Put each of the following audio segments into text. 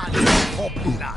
านพบนะ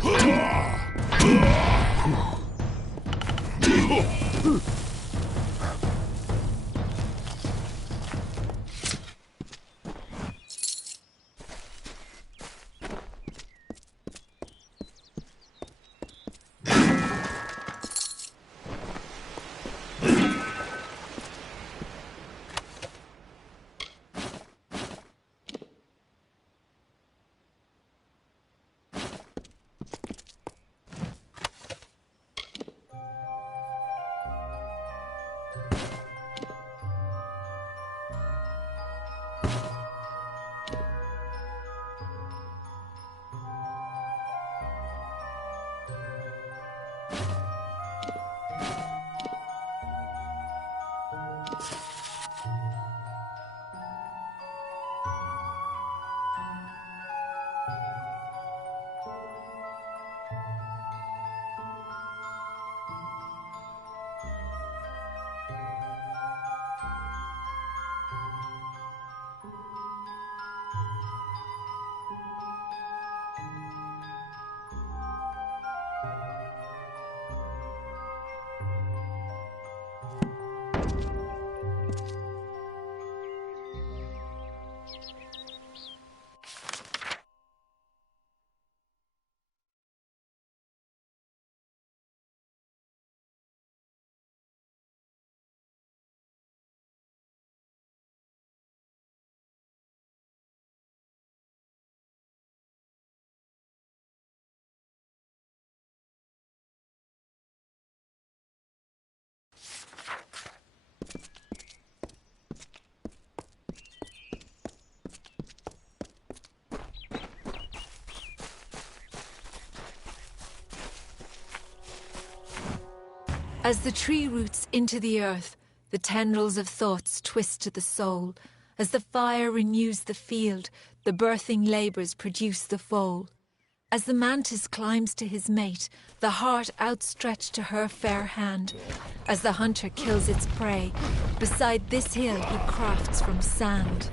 As the tree roots into the earth, the tendrils of thoughts twist to the soul. As the fire renews the field, the birthing labours produce the foal. As the mantis climbs to his mate, the heart outstretched to her fair hand. As the hunter kills its prey, beside this hill he crafts from sand.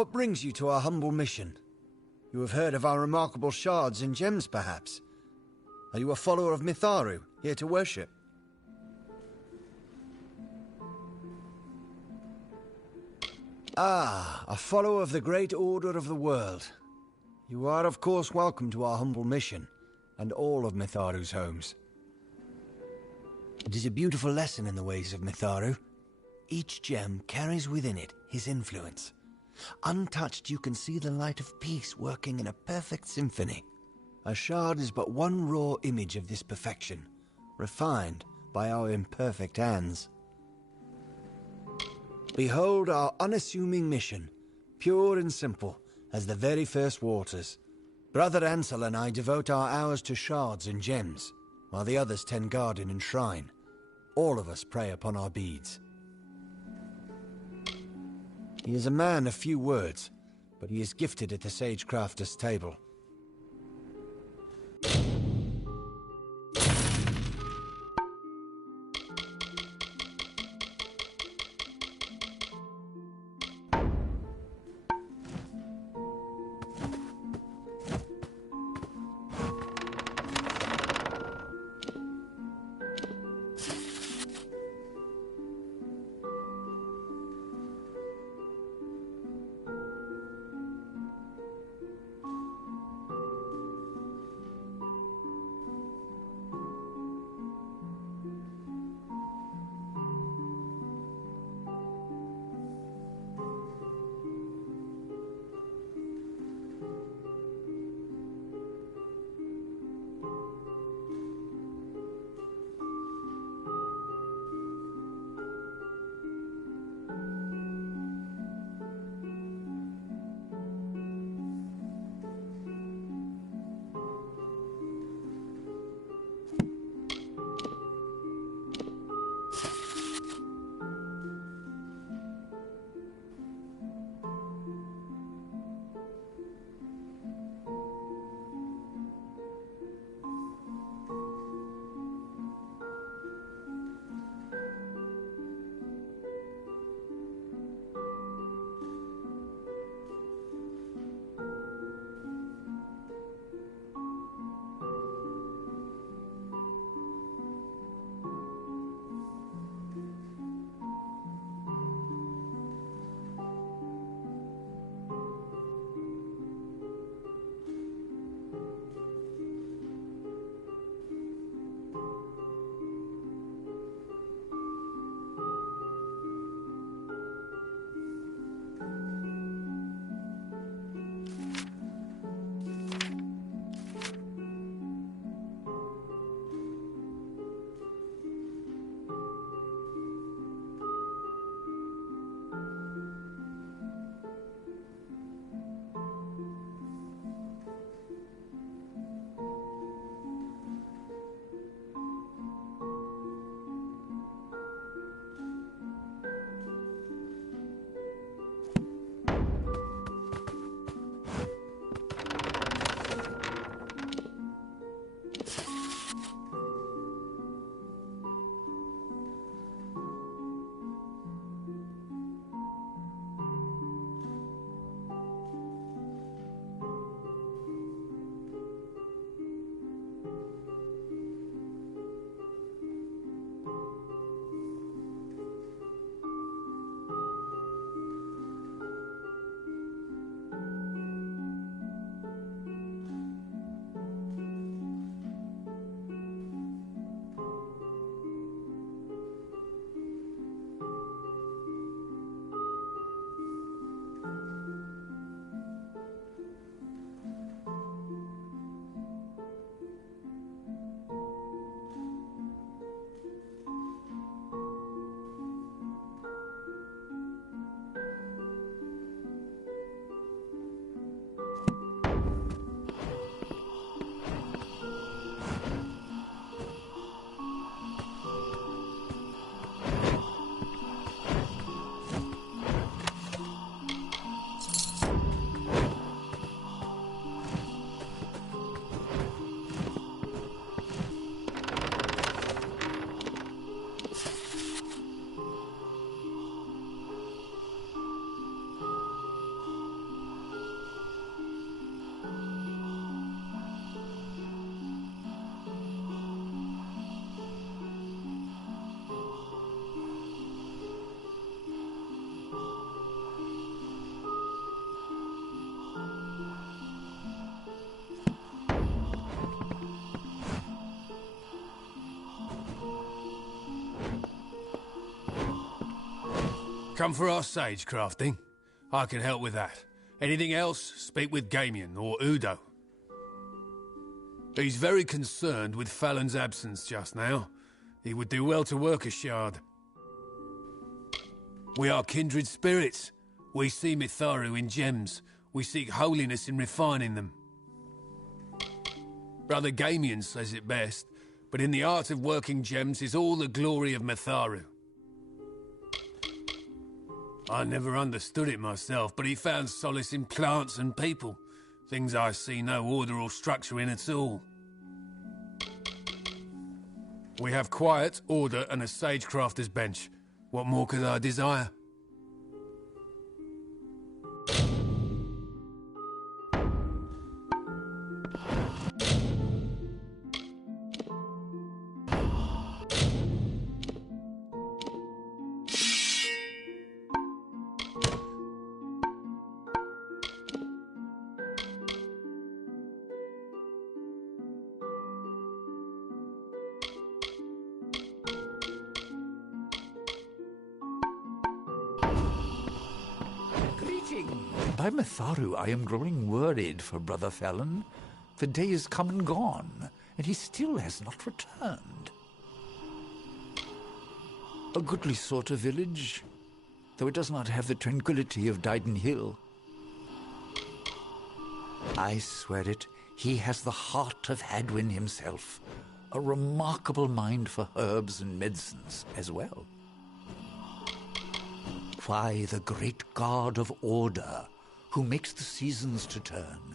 What brings you to our humble mission? You have heard of our remarkable shards and gems, perhaps? Are you a follower of Mitharu, here to worship? Ah, a follower of the great order of the world. You are, of course, welcome to our humble mission, and all of Mitharu's homes. It is a beautiful lesson in the ways of Mitharu. Each gem carries within it his influence. Untouched, you can see the light of peace working in a perfect symphony. A shard is but one raw image of this perfection, refined by our imperfect hands. Behold our unassuming mission, pure and simple as the very first waters. Brother Ansel and I devote our hours to shards and gems, while the others tend garden and shrine. All of us pray upon our beads. He is a man of few words, but he is gifted at the Sage Crafter's table. Come for our sage crafting? I can help with that. Anything else, speak with Gamian or Udo. He's very concerned with Fallon's absence just now. He would do well to work a shard. We are kindred spirits. We see Mitharu in gems. We seek holiness in refining them. Brother Gamian says it best, but in the art of working gems is all the glory of Mitharu. I never understood it myself, but he found solace in plants and people. Things I see no order or structure in at all. We have quiet, order, and a sagecrafter's bench. What more could I desire? By Mitharu, I am growing worried for Brother Fallon. The day is come and gone, and he still has not returned. A goodly sort of village, though it does not have the tranquility of Dyden Hill. I swear it, he has the heart of Hadwin himself, a remarkable mind for herbs and medicines as well. Why, the great god of order, who makes the seasons to turn,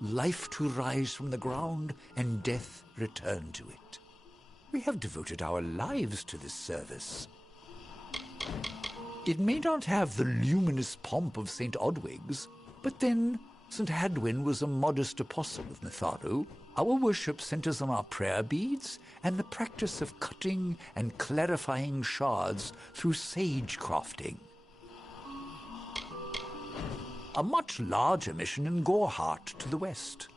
life to rise from the ground, and death return to it. We have devoted our lives to this service. It may not have the luminous pomp of St. Odwig's, but then St. Hadwin was a modest apostle of Mitharu. Our worship centers on our prayer beads and the practice of cutting and clarifying shards through sage crafting. A much larger mission in Gorehart to the west.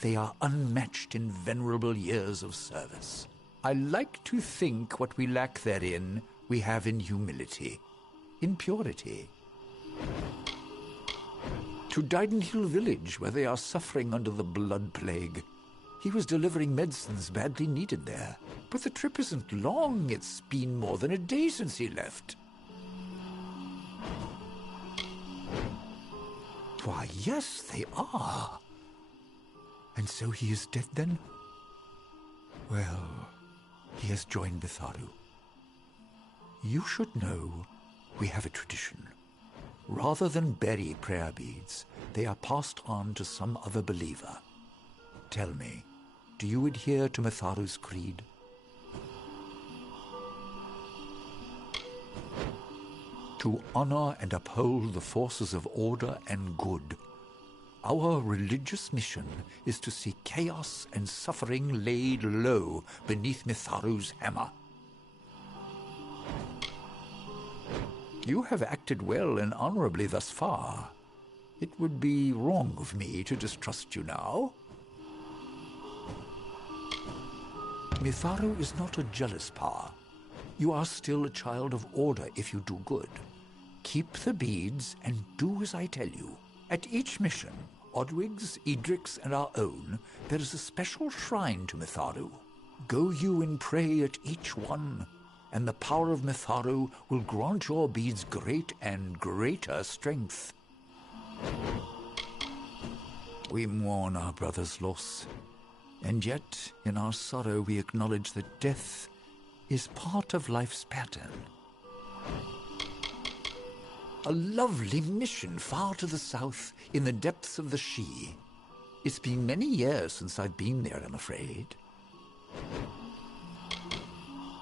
They are unmatched in venerable years of service. I like to think what we lack therein we have in humility, in purity. To Dyden Hill village, where they are suffering under the blood plague. He was delivering medicines badly needed there, but the trip isn't long. It's been more than a day since he left. Why, yes, they are. And so he is dead then? Well, he has joined Mitharu. You should know we have a tradition. Rather than bury prayer beads, they are passed on to some other believer. Tell me, do you adhere to Mitharu's creed? To honor and uphold the forces of order and good. Our religious mission is to see chaos and suffering laid low beneath Mitharu's hammer. You have acted well and honorably thus far. It would be wrong of me to distrust you now. Mitharu is not a jealous power. You are still a child of order if you do good. Keep the beads and do as I tell you. At each mission, Odwig's, Edric's, and our own, there is a special shrine to Mitharu. Go you and pray at each one, and the power of Mitharu will grant your beads great and greater strength. We mourn our brother's loss, and yet in our sorrow we acknowledge that death is part of life's pattern. A lovely mission far to the south, in the depths of the Shee. It's been many years since I've been there, I'm afraid.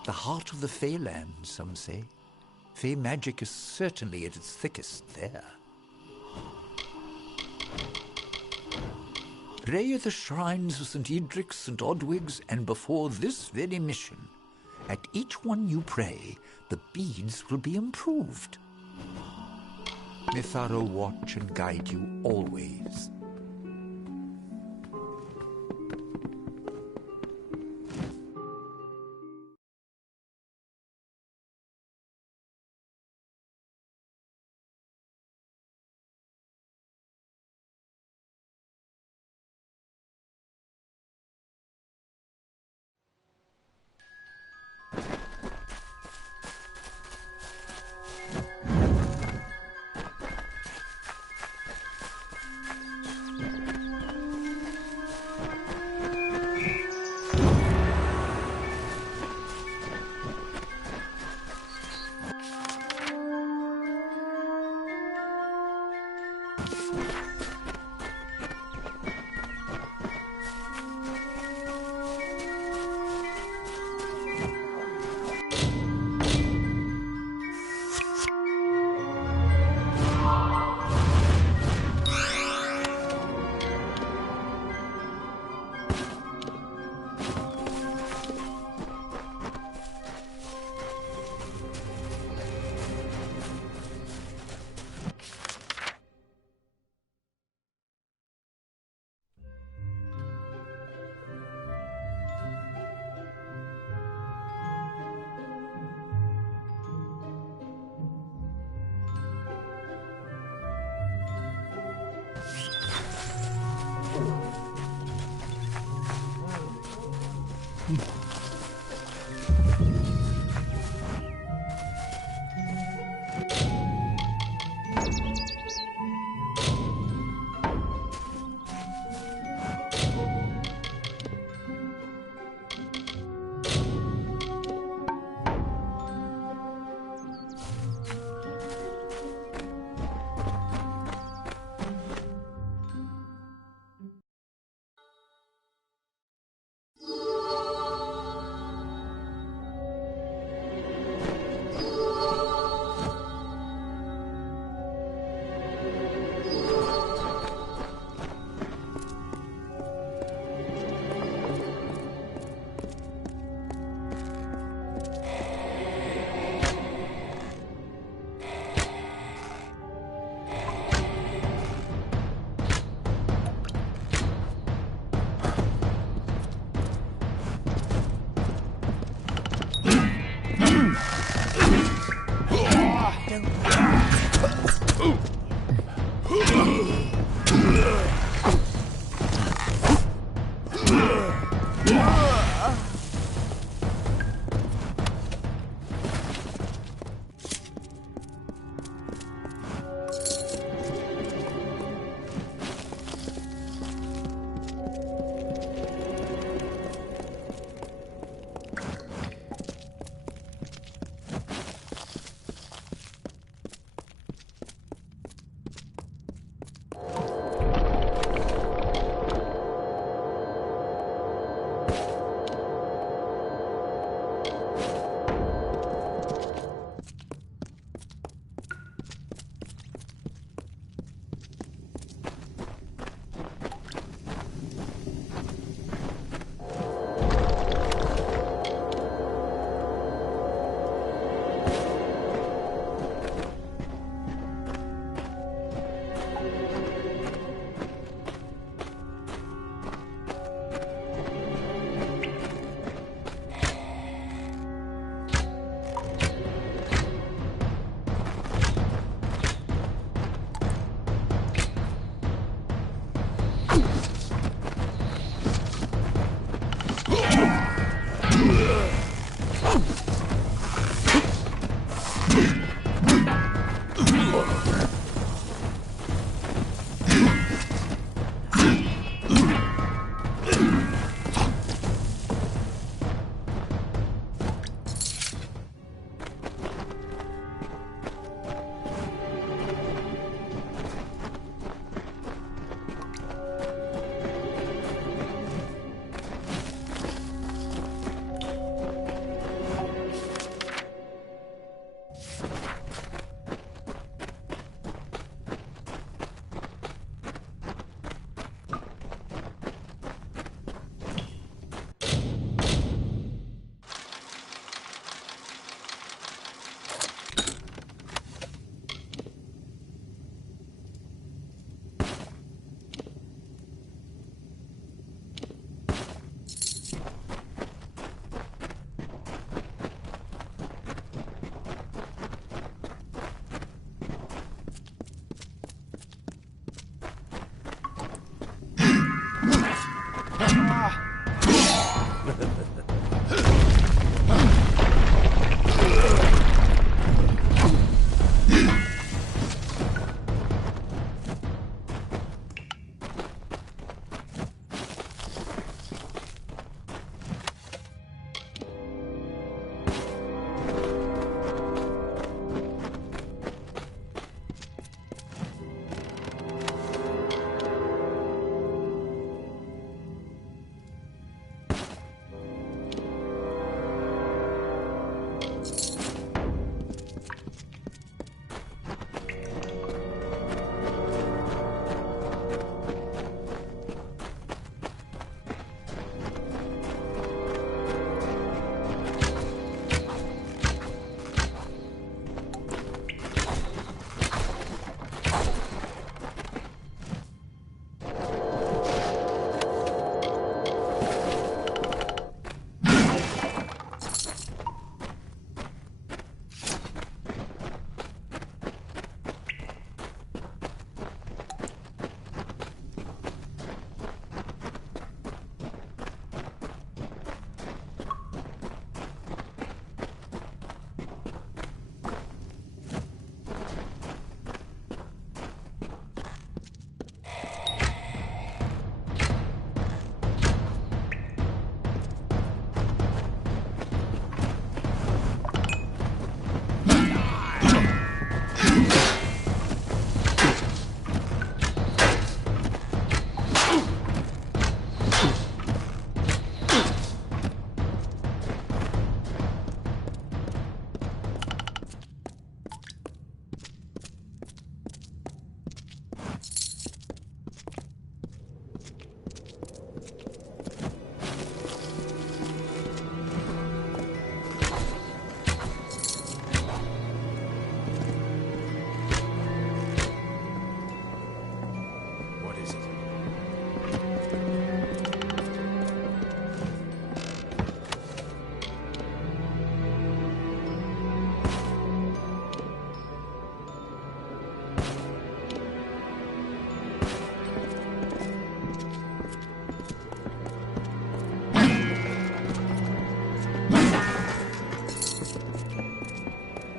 The heart of the Feyland, some say. Fey magic is certainly at its thickest there. Pray at the shrines of St. Edric's, St. Odwig's, and before this very mission. At each one you pray, the beads will be improved. Mitharu watch and guide you always.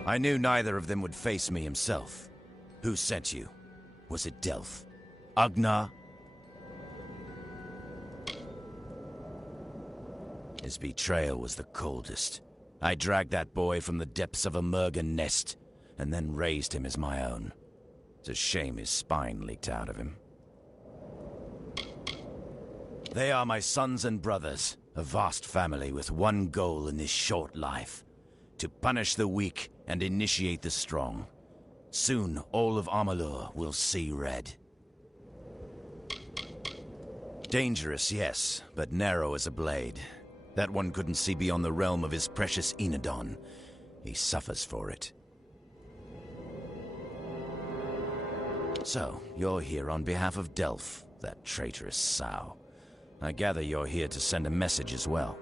I knew neither of them would face me himself. Who sent you? Was it Delph? Agnar? His betrayal was the coldest. I dragged that boy from the depths of a Mergen nest, and then raised him as my own. It's a shame his spine leaked out of him. They are my sons and brothers, a vast family with one goal in this short life: to punish the weak and initiate the strong. Soon, all of Amalur will see red. Dangerous, yes, but narrow as a blade. That one couldn't see beyond the realm of his precious Enodon. He suffers for it. So, you're here on behalf of Delph, that traitorous sow. I gather you're here to send a message as well.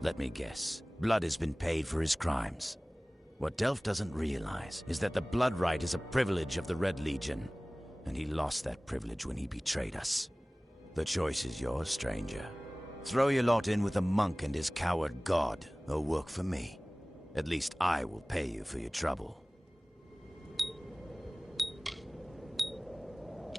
Let me guess. Blood has been paid for his crimes. What Delph doesn't realize is that the blood right is a privilege of the Red Legion, and he lost that privilege when he betrayed us. The choice is yours, stranger. Throw your lot in with a monk and his coward god, or work for me. At least I will pay you for your trouble.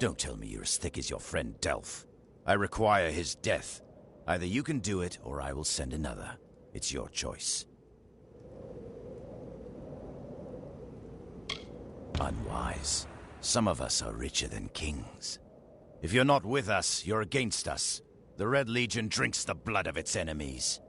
Don't tell me you're as thick as your friend Delph. I require his death. Either you can do it, or I will send another. It's your choice. Unwise. Some of us are richer than kings. If you're not with us, you're against us. The Red Legion drinks the blood of its enemies.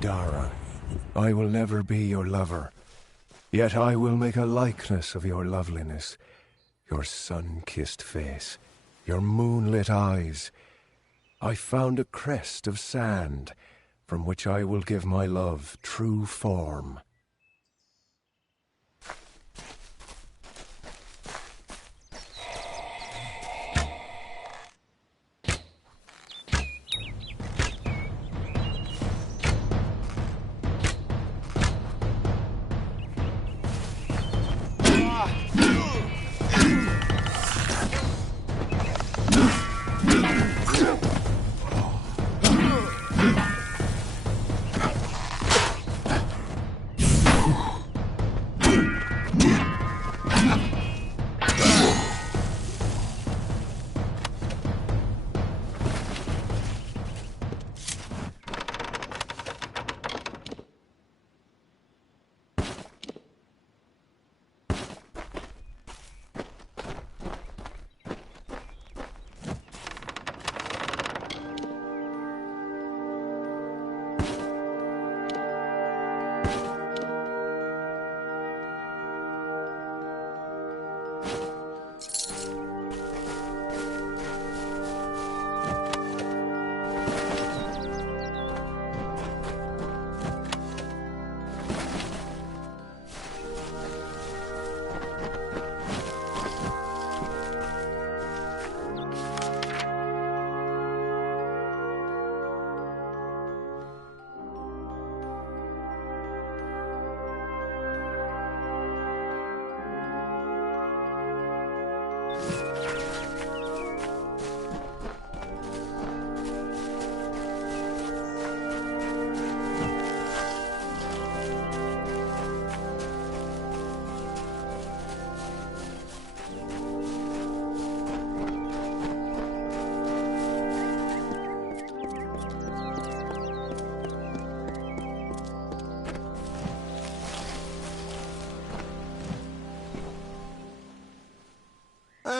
Dara, I will never be your lover, yet I will make a likeness of your loveliness, your sun-kissed face, your moonlit eyes. I found a crest of sand, from which I will give my love true form.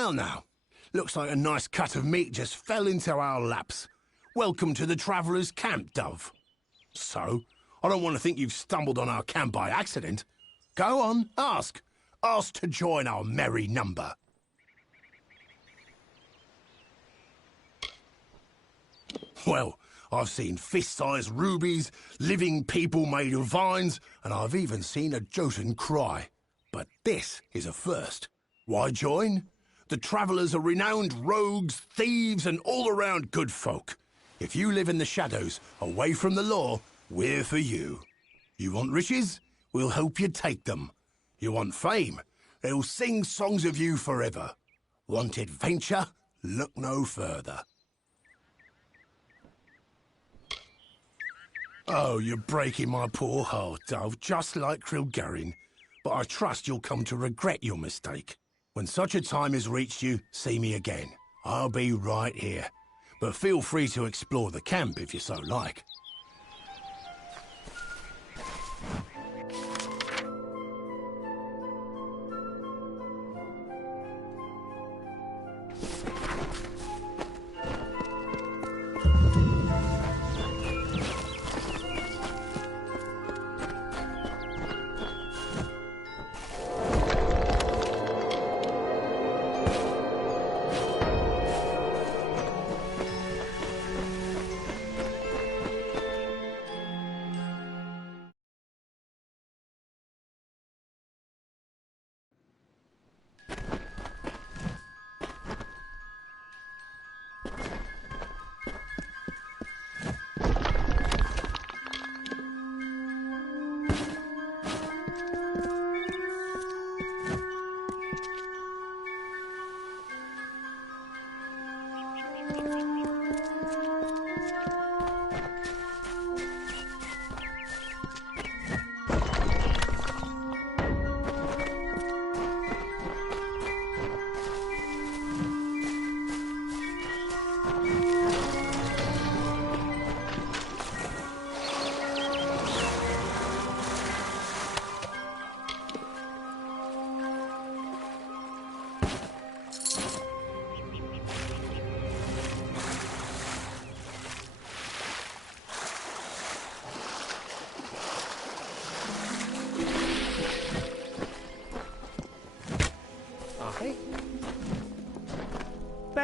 Well now, looks like a nice cut of meat just fell into our laps. Welcome to the Traveller's Camp, Dove. So, I don't want to think you've stumbled on our camp by accident. Go on, ask. Ask to join our merry number. Well, I've seen fist-sized rubies, living people made of vines, and I've even seen a Jotun cry. But this is a first. Why join? The Travellers are renowned rogues, thieves, and all-around good folk. If you live in the shadows, away from the law, we're for you. You want riches? We'll help you take them. You want fame? They'll sing songs of you forever. Want adventure? Look no further. Oh, you're breaking my poor heart, Dove, just like Krilgarin. But I trust you'll come to regret your mistake. When such a time has reached you, see me again. I'll be right here. But feel free to explore the camp if you so like.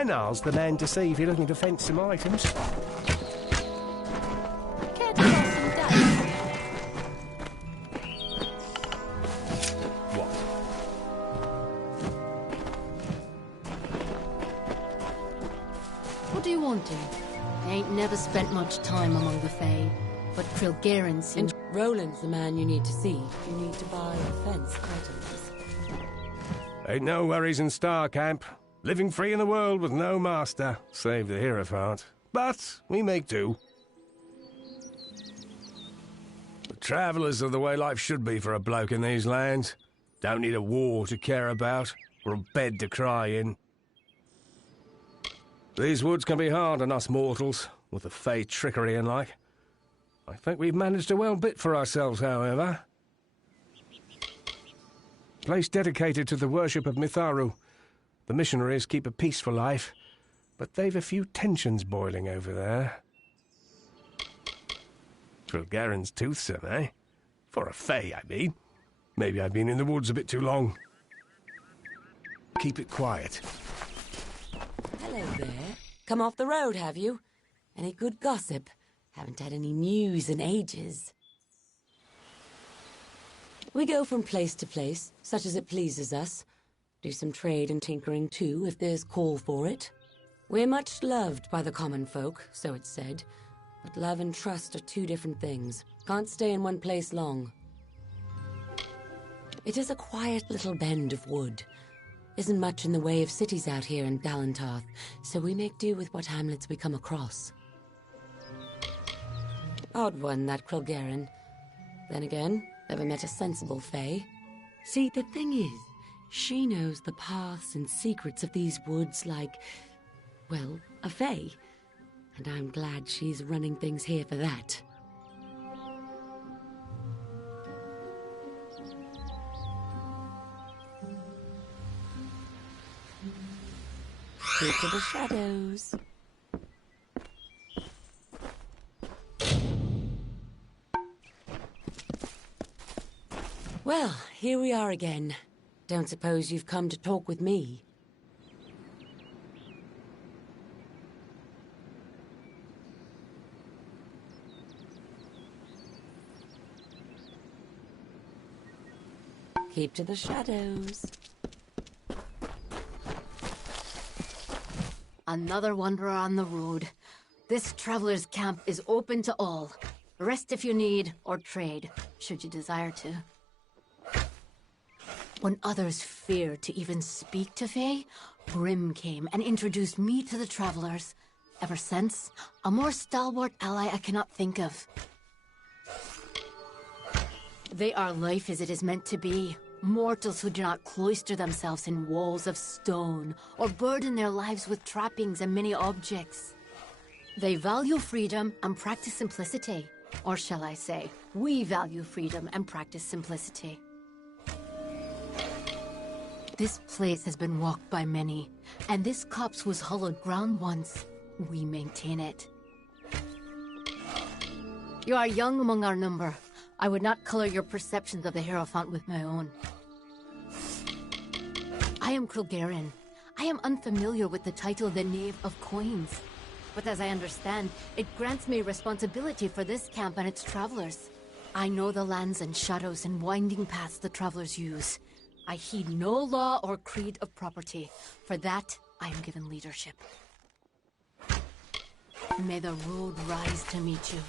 Ranar's the man to see if you're looking to fence some items. Care to roll some dice? What? What do you want to? I ain't never spent much time among the Fae, but Krilgaren seems... Roland's the man you need to see. You need to buy defense items. Ain't no worries in Star Camp. Living free in the world with no master, save the Hierophant. But we make do. The travellers are the way life should be for a bloke in these lands. Don't need a war to care about, or a bed to cry in. These woods can be hard on us mortals, with the Fae trickery and like. I think we've managed a well bit for ourselves, however. Place dedicated to the worship of Mitharu. The missionaries keep a peaceful life, but they've a few tensions boiling over there. Krilgaren's toothsome, eh? For a Fae, I mean. Maybe I've been in the woods a bit too long. Keep it quiet. Hello there. Come off the road, have you? Any good gossip? Haven't had any news in ages. We go from place to place, such as it pleases us. Do some trade and tinkering too, if there's call for it. We're much loved by the common folk, so it's said. But love and trust are two different things. Can't stay in one place long. It is a quiet little bend of wood. Isn't much in the way of cities out here in Galantarth, so we make do with what hamlets we come across. Odd one, that Krilgaren. Then again, never met a sensible Fae. See, the thing is, she knows the paths and secrets of these woods like, well, a Fae. And I'm glad she's running things here for that. Into the shadows. Well, here we are again. Don't suppose you've come to talk with me? Keep to the shadows. Another wanderer on the road. This traveler's camp is open to all. Rest if you need, or trade, should you desire to. When others feared to even speak to Fae, Grim came and introduced me to the travelers. Ever since, a more stalwart ally I cannot think of. They are life as it is meant to be. Mortals who do not cloister themselves in walls of stone, or burden their lives with trappings and many objects. They value freedom and practice simplicity. Or shall I say, we value freedom and practice simplicity. This place has been walked by many, and this copse was hallowed ground once. We maintain it. You are young among our number. I would not color your perceptions of the Hierophant with my own. I am Krilgaren. I am unfamiliar with the title the Knave of Coins. But as I understand, it grants me responsibility for this camp and its travelers. I know the lands and shadows and winding paths the travelers use. I heed no law or creed of property. For that, I am given leadership. May the road rise to meet you.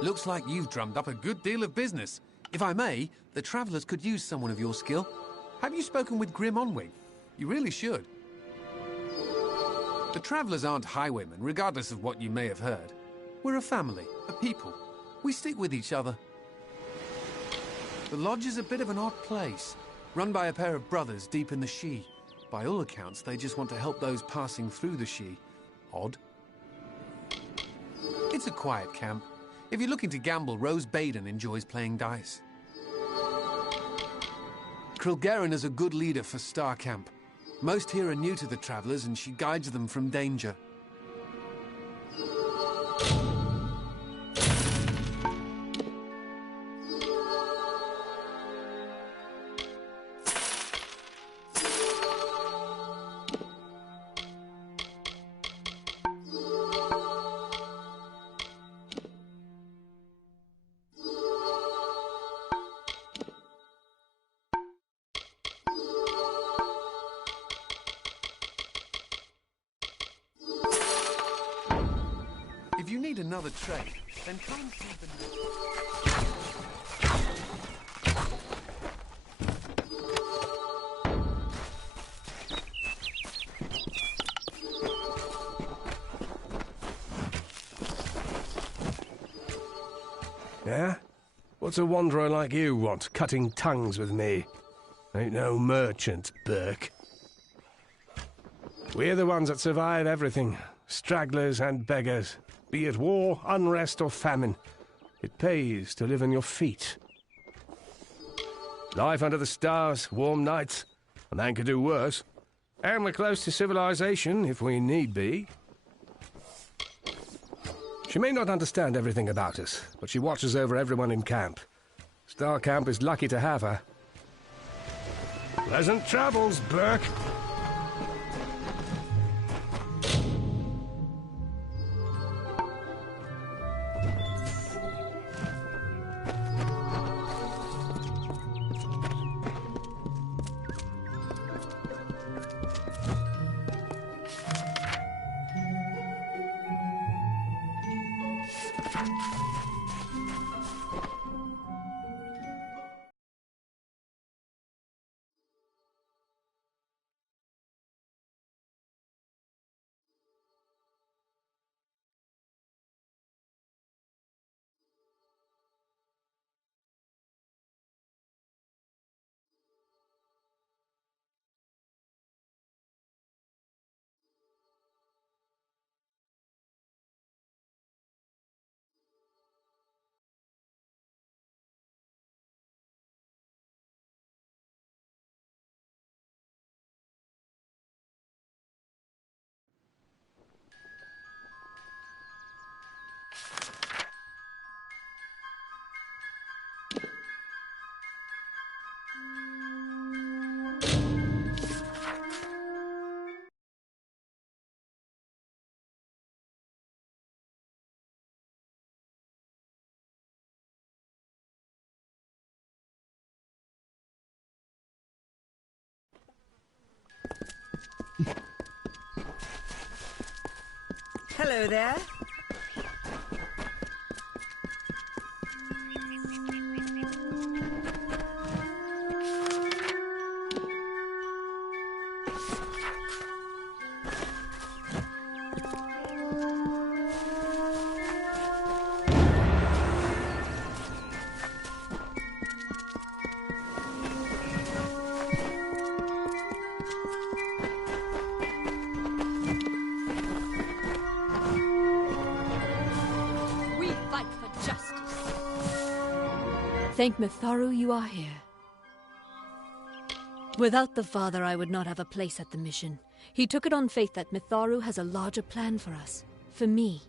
Looks like you've drummed up a good deal of business. If I may, the travellers could use someone of your skill. Have you spoken with Grim Onwing? You really should. The travellers aren't highwaymen, regardless of what you may have heard. We're a family, a people. We stick with each other. The lodge is a bit of an odd place, run by a pair of brothers deep in the She. By all accounts, they just want to help those passing through the Shi. Odd. It's a quiet camp. If you're looking to gamble, Rose Baden enjoys playing dice. Krilgaren is a good leader for Star Camp. Most here are new to the Travelers, and she guides them from danger. If you need another trade, then come and see the... Yeah? What's a wanderer like you want, cutting tongues with me? Ain't no merchant, Burke. We're the ones that survive everything. Stragglers and beggars. Be it war, unrest or famine. It pays to live on your feet. Life under the stars, warm nights. A man could do worse. And we're close to civilization, if we need be. She may not understand everything about us, but she watches over everyone in camp. Star Camp is lucky to have her. Pleasant travels, Burke. Hello there. Thank Mitharu you are here. Without the father, I would not have a place at the mission. He took it on faith that Mitharu has a larger plan for us. For me.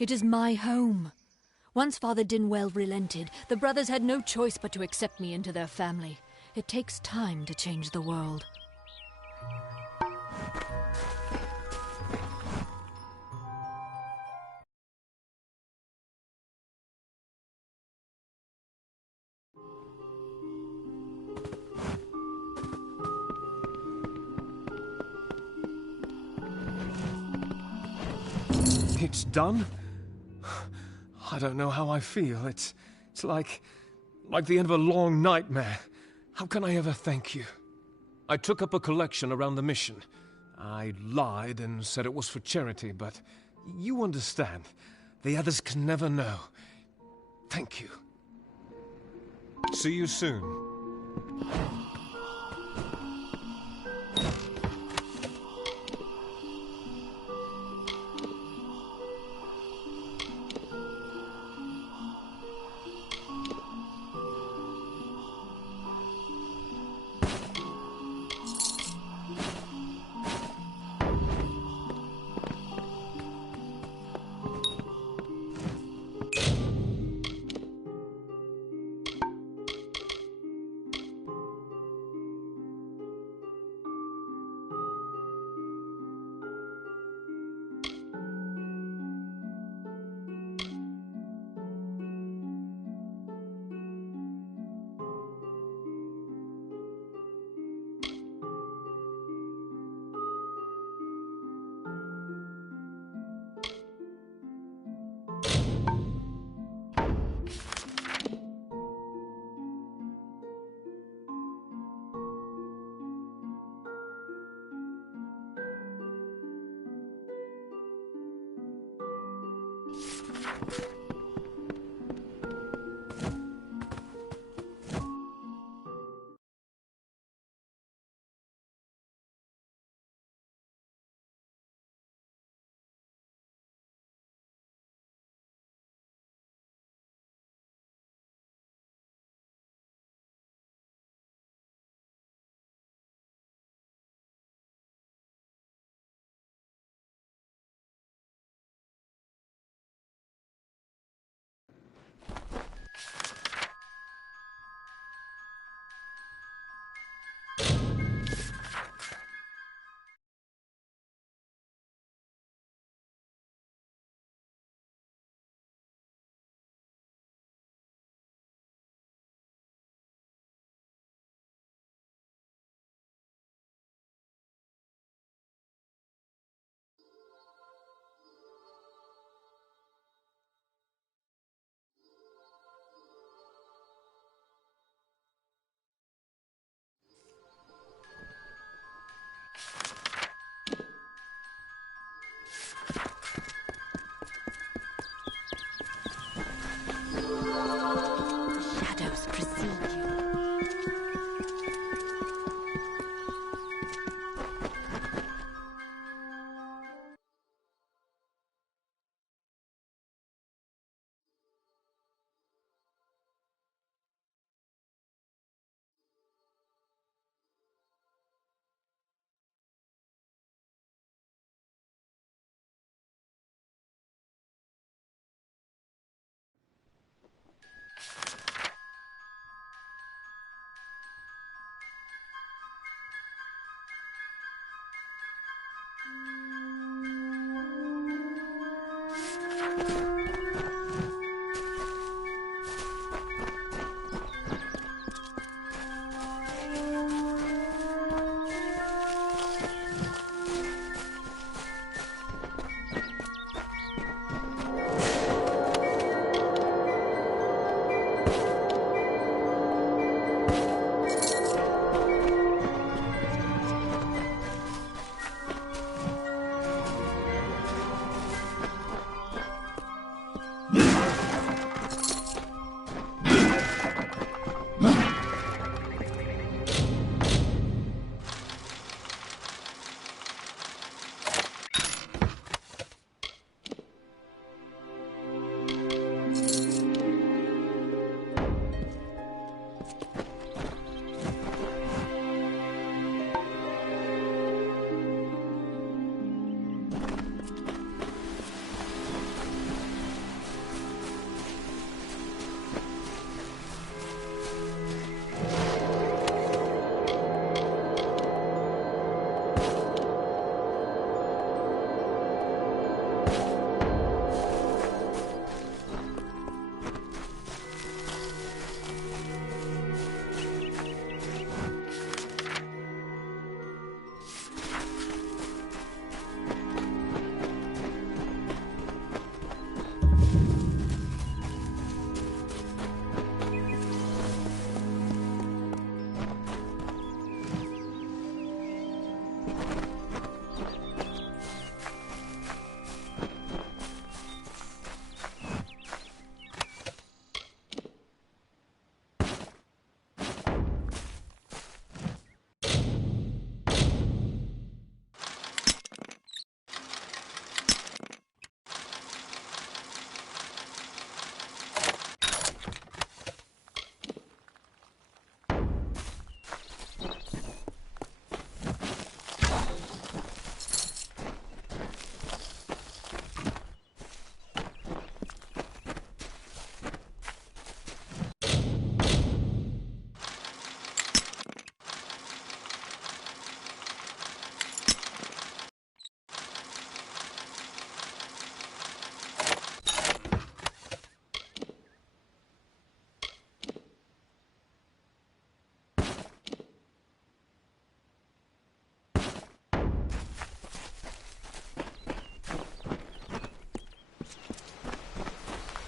It is my home. Once Father Dinwell relented, the brothers had no choice but to accept me into their family. It takes time to change the world. It's done? I don't know how I feel. It's like the end of a long nightmare. How can I ever thank you? I took up a collection around the mission. I lied and said it was for charity, but you understand. The others can never know. Thank you. See you soon.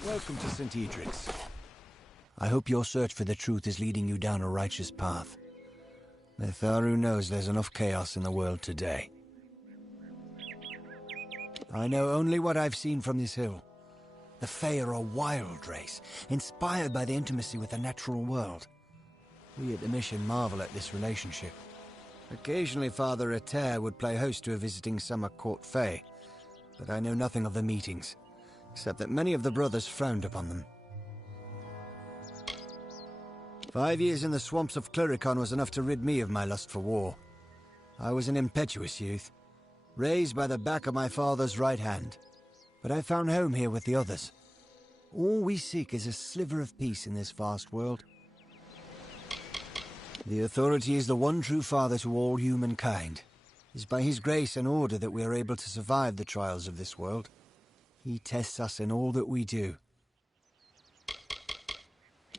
Welcome to St. Edric's. I hope your search for the truth is leading you down a righteous path. Mitharu knows there's enough chaos in the world today. I know only what I've seen from this hill. The Fae are a wild race, inspired by the intimacy with the natural world. We at the mission marvel at this relationship. Occasionally Father Eter would play host to a visiting summer court Fae, but I know nothing of the meetings, except that many of the brothers frowned upon them. 5 years in the swamps of Cluricon was enough to rid me of my lust for war. I was an impetuous youth, raised by the back of my father's right hand, but I found home here with the others. All we seek is a sliver of peace in this vast world. The Authority is the one true father to all humankind. It is by his grace and order that we are able to survive the trials of this world. He tests us in all that we do.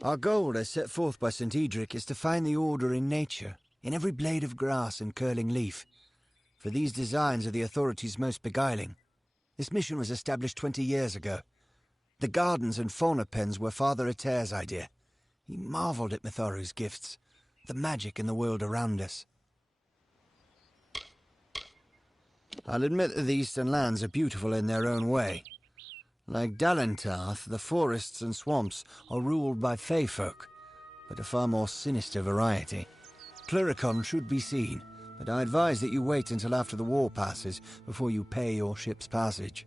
Our goal, as set forth by St. Edric, is to find the order in nature, in every blade of grass and curling leaf. For these designs are the Authority's most beguiling. This mission was established 20 years ago. The gardens and fauna pens were Father Eter's idea. He marveled at Mitharu's gifts, the magic in the world around us. I'll admit that the Eastern lands are beautiful in their own way. Like Dalentarth, the forests and swamps are ruled by Fae folk, but a far more sinister variety. Cluricon should be seen, but I advise that you wait until after the war passes before you pay your ship's passage.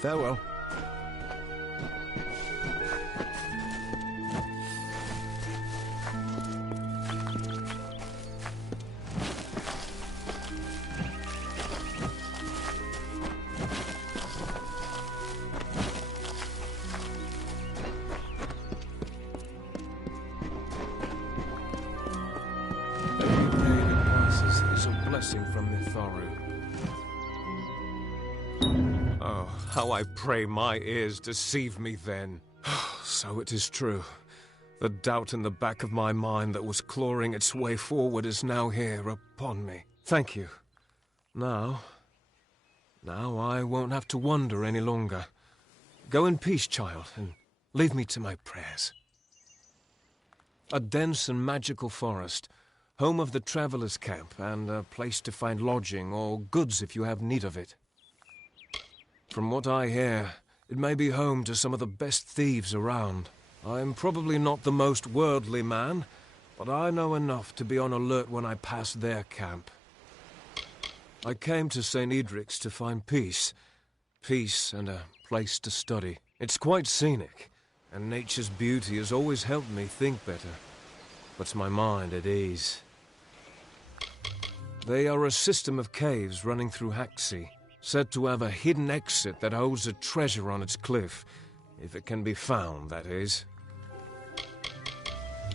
Farewell. From Mitharu. Oh, how I pray my ears deceive me then. So it is true. The doubt in the back of my mind that was clawing its way forward is now here upon me. Thank you. Now I won't have to wonder any longer. Go in peace, child, and leave me to my prayers. A dense and magical forest, home of the travelers' camp, and a place to find lodging or goods if you have need of it. From what I hear, it may be home to some of the best thieves around. I'm probably not the most worldly man, but I know enough to be on alert when I pass their camp. I came to St. Edric's to find peace. Peace and a place to study. It's quite scenic, and nature's beauty has always helped me think better. Puts my mind at ease. They are a system of caves running through Haxi, said to have a hidden exit that holds a treasure on its cliff, if it can be found, that is.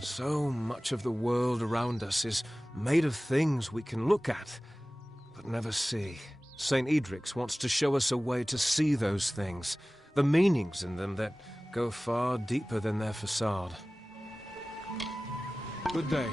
So much of the world around us is made of things we can look at, but never see. St. Edric's wants to show us a way to see those things, the meanings in them that go far deeper than their facade. Good day.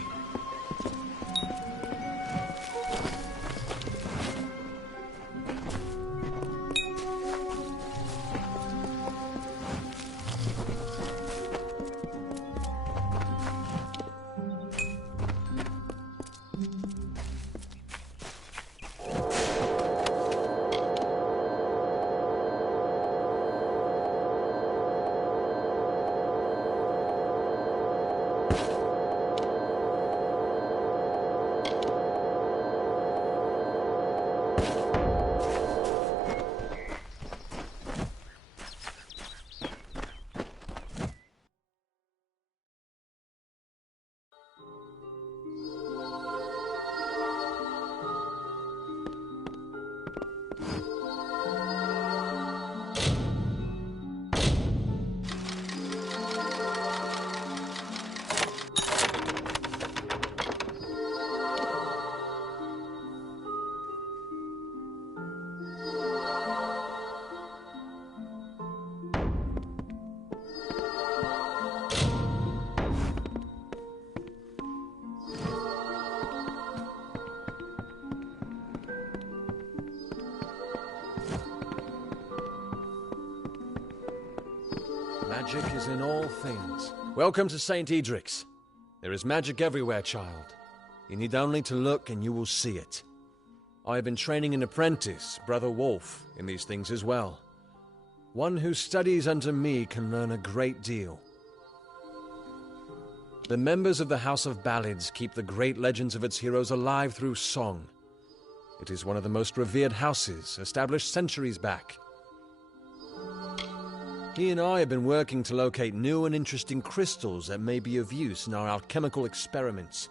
Magic is in all things. Welcome to St. Edric's. There is magic everywhere, child. You need only to look and you will see it. I have been training an apprentice, Brother Wolf, in these things as well. One who studies under me can learn a great deal. The members of the House of Ballads keep the great legends of its heroes alive through song. It is one of the most revered houses, established centuries back. He and I have been working to locate new and interesting crystals that may be of use in our alchemical experiments.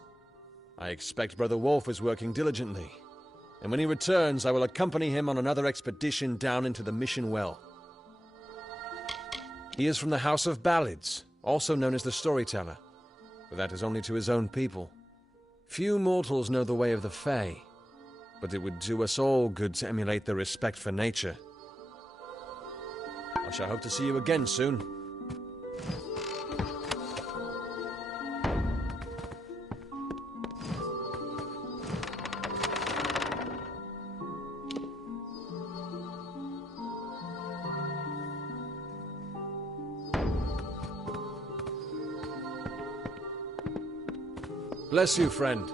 I expect Brother Wolf is working diligently, and when he returns, I will accompany him on another expedition down into the Mission Well. He is from the House of Ballads, also known as the Storyteller, but that is only to his own people. Few mortals know the way of the Fae, but it would do us all good to emulate their respect for nature. I shall hope to see you again soon. Bless you, friend.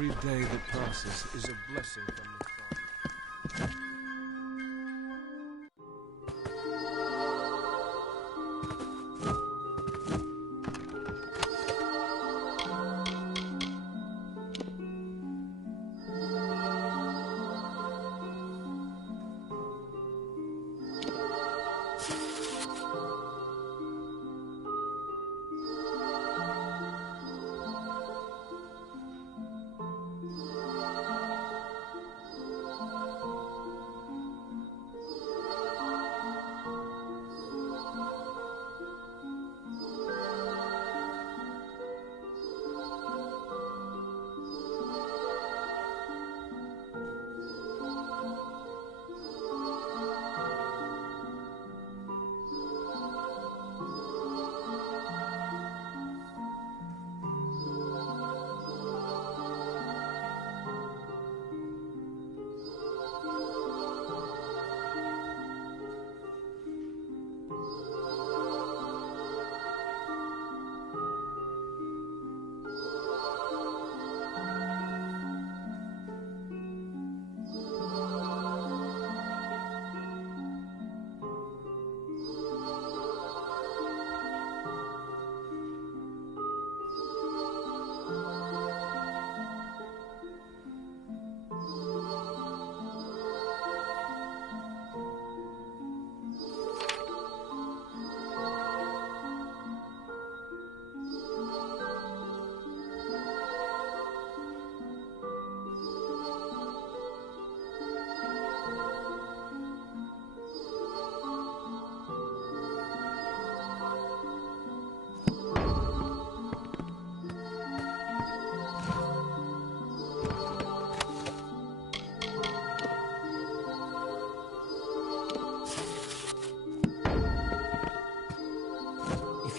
Every day that passes is a blessing from the Father.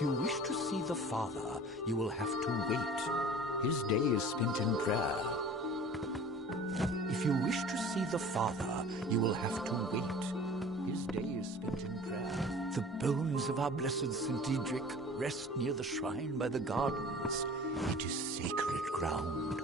If you wish to see the Father, you will have to wait. His day is spent in prayer. If you wish to see the Father, you will have to wait. His day is spent in prayer. The bones of our blessed St. Diedrich rest near the shrine by the gardens. It is sacred ground.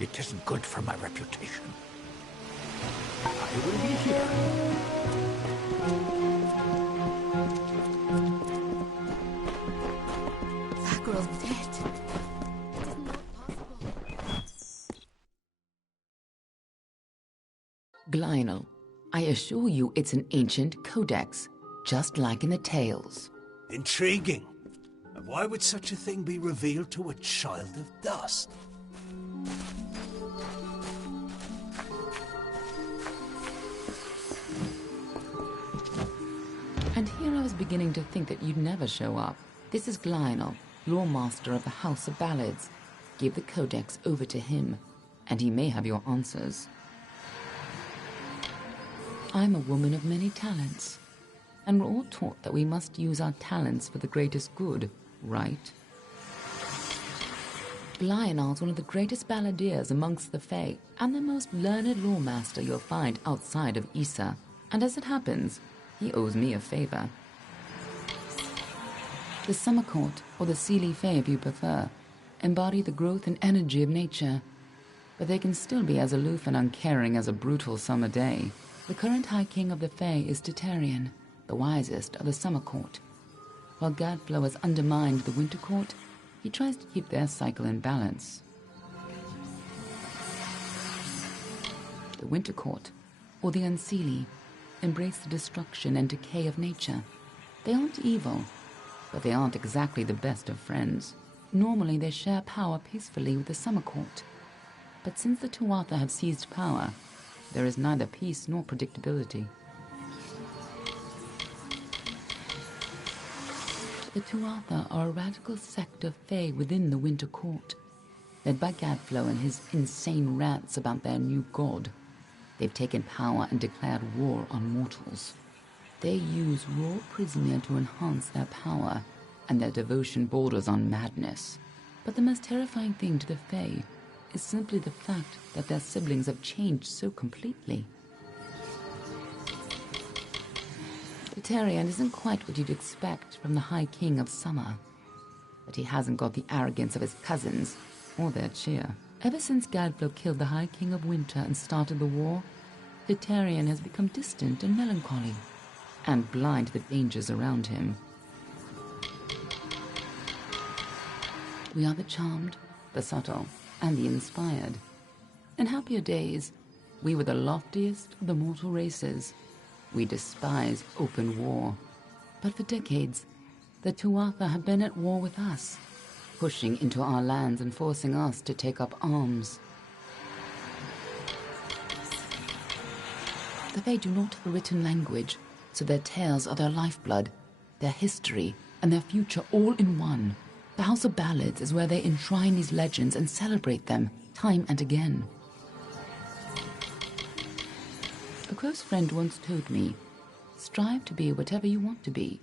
It isn't good for my reputation. I will be here. Glynal, I assure you it's an ancient codex, just like in the tales. Intriguing. And why would such a thing be revealed to a child of dust? And here I was beginning to think that you'd never show up. This is Glynal, Lawmaster of the House of Ballads. Give the codex over to him, and he may have your answers. I'm a woman of many talents, and we're all taught that we must use our talents for the greatest good, right? Glynal's one of the greatest balladeers amongst the Fae, and the most learned lawmaster you'll find outside of Issa. And as it happens, he owes me a favor. The Summer Court, or the Seelie Fae if you prefer, embody the growth and energy of nature, but they can still be as aloof and uncaring as a brutal summer day. The current High King of the Fae is Titarian, the wisest of the Summer Court. While Gadflow has undermined the Winter Court, he tries to keep their cycle in balance. The Winter Court, or the Unseelie, embrace the destruction and decay of nature. They aren't evil, but they aren't exactly the best of friends. Normally they share power peacefully with the Summer Court. But since the Tuatha have seized power, there is neither peace nor predictability. The Tuatha are a radical sect of Fae within the Winter Court, led by Gadflow and his insane rants about their new god. They've taken power and declared war on mortals. They use raw Prismia to enhance their power, and their devotion borders on madness. But the most terrifying thing to the Fae is simply the fact that their siblings have changed so completely. Titarian isn't quite what you'd expect from the High King of Summer, but he hasn't got the arrogance of his cousins, or their cheer. Ever since Gadflow killed the High King of Winter and started the war, Titarian has become distant and melancholy, and blind to the dangers around him. We are the charmed, the subtle, and the inspired. In happier days, we were the loftiest of the mortal races. We despise open war. But for decades, the Tuatha have been at war with us, pushing into our lands and forcing us to take up arms. The Fae do not have a written language, so their tales are their lifeblood, their history, and their future all in one. The House of Ballads is where they enshrine these legends and celebrate them time and again. A close friend once told me, strive to be whatever you want to be.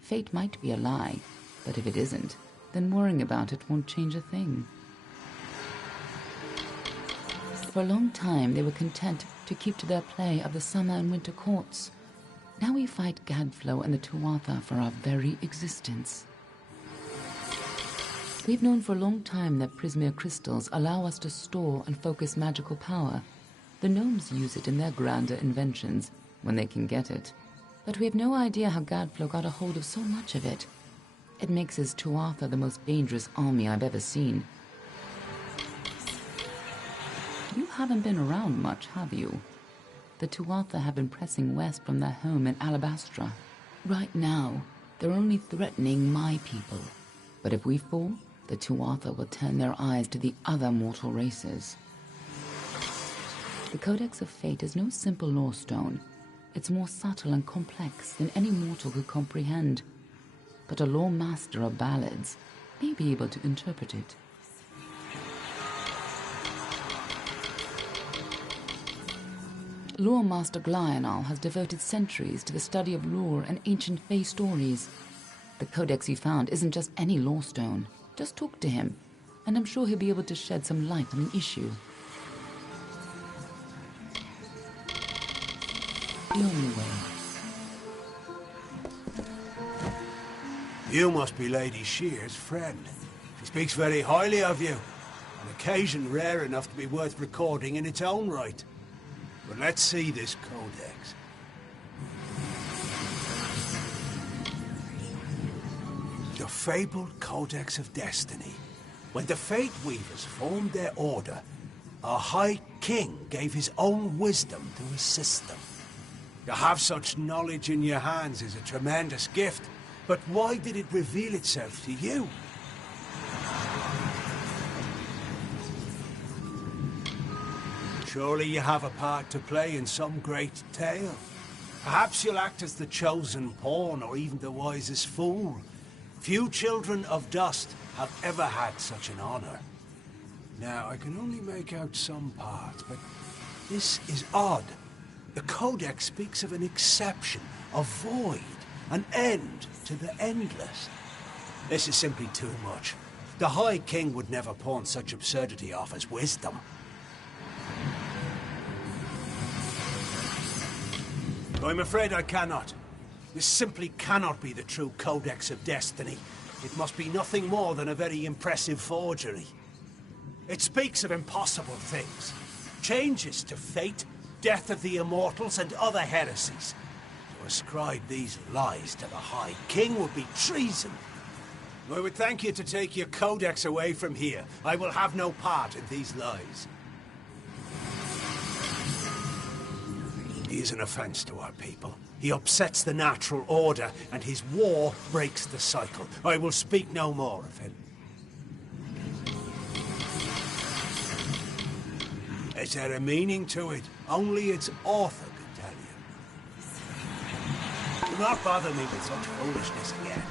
Fate might be a lie, but if it isn't, then worrying about it won't change a thing. For a long time, they were content to keep to their play of the summer and winter courts. Now we fight Gadflow and the Tuatha for our very existence. We've known for a long time that Prismia crystals allow us to store and focus magical power. The gnomes use it in their grander inventions, when they can get it. But we have no idea how Gadflow got a hold of so much of it. It makes his Tuatha the most dangerous army I've ever seen. You haven't been around much, have you? The Tuatha have been pressing west from their home in Alabastra. Right now, they're only threatening my people. But if we fall, the Tuatha will turn their eyes to the other mortal races. The Codex of Fate is no simple law stone. It's more subtle and complex than any mortal could comprehend. But a law master of ballads may be able to interpret it. Lore Master Glynal has devoted centuries to the study of lore and ancient Fae stories. The codex he found isn't just any lore stone. Just talk to him, and I'm sure he'll be able to shed some light on the issue. The only way. You must be Lady Shear's friend. She speaks very highly of you. An occasion rare enough to be worth recording in its own right. But let's see this codex. The fabled Codex of Destiny. When the Fate Weavers formed their order, Our High King gave his own wisdom to assist them. To have such knowledge in your hands is a tremendous gift, but why did it reveal itself to you? Surely you have a part to play in some great tale. Perhaps you'll act as the chosen pawn, or even the wisest fool. Few children of dust have ever had such an honor. Now, I can only make out some parts, but this is odd. The Codex speaks of an exception, a void, an end to the endless. This is simply too much. The High King would never pawn such absurdity off as wisdom. I'm afraid I cannot. This simply cannot be the true Codex of Destiny. It must be nothing more than a very impressive forgery. It speaks of impossible things. Changes to fate, death of the immortals, and other heresies. To ascribe these lies to the High King would be treason. I would thank you to take your Codex away from here. I will have no part in these lies. He is an offense to our people. He upsets the natural order, and his war breaks the cycle. I will speak no more of him. Is there a meaning to it? Only its author could tell you. Do not bother me with such foolishness again.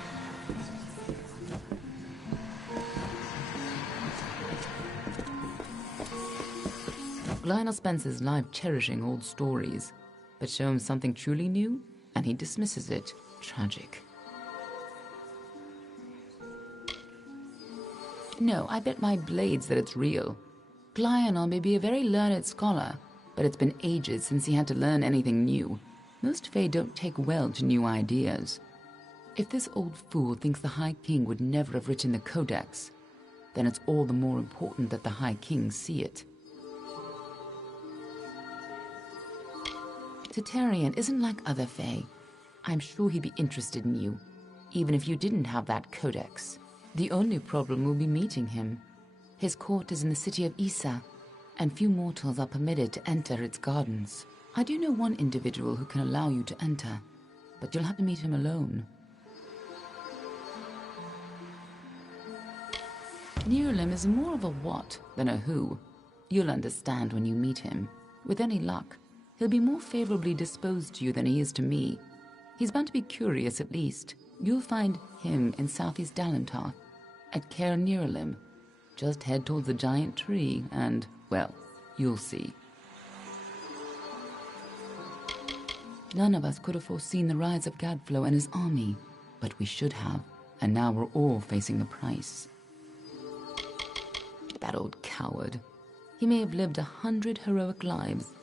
Lionel spends his life cherishing old stories, but show him something truly new, and he dismisses it. Tragic. No, I bet my blades that it's real. Lionel may be a very learned scholar, but it's been ages since he had to learn anything new. Most Fae don't take well to new ideas. If this old fool thinks the High King would never have written the Codex, then it's all the more important that the High King see it. Titarian isn't like other Fae. I'm sure he'd be interested in you, even if you didn't have that Codex. The only problem will be meeting him. His court is in the city of Isa, and few mortals are permitted to enter its gardens. I do know one individual who can allow you to enter, but you'll have to meet him alone. Nearlim is more of a what than a who. You'll understand when you meet him. With any luck, he'll be more favorably disposed to you than he is to me. He's bound to be curious at least. You'll find him in southeast Dalantar, at Caer Nearlim. Just head towards the giant tree and, well, you'll see. None of us could have foreseen the rise of Gadflow and his army, but we should have, and now we're all facing the price. That old coward. He may have lived 100 heroic lives,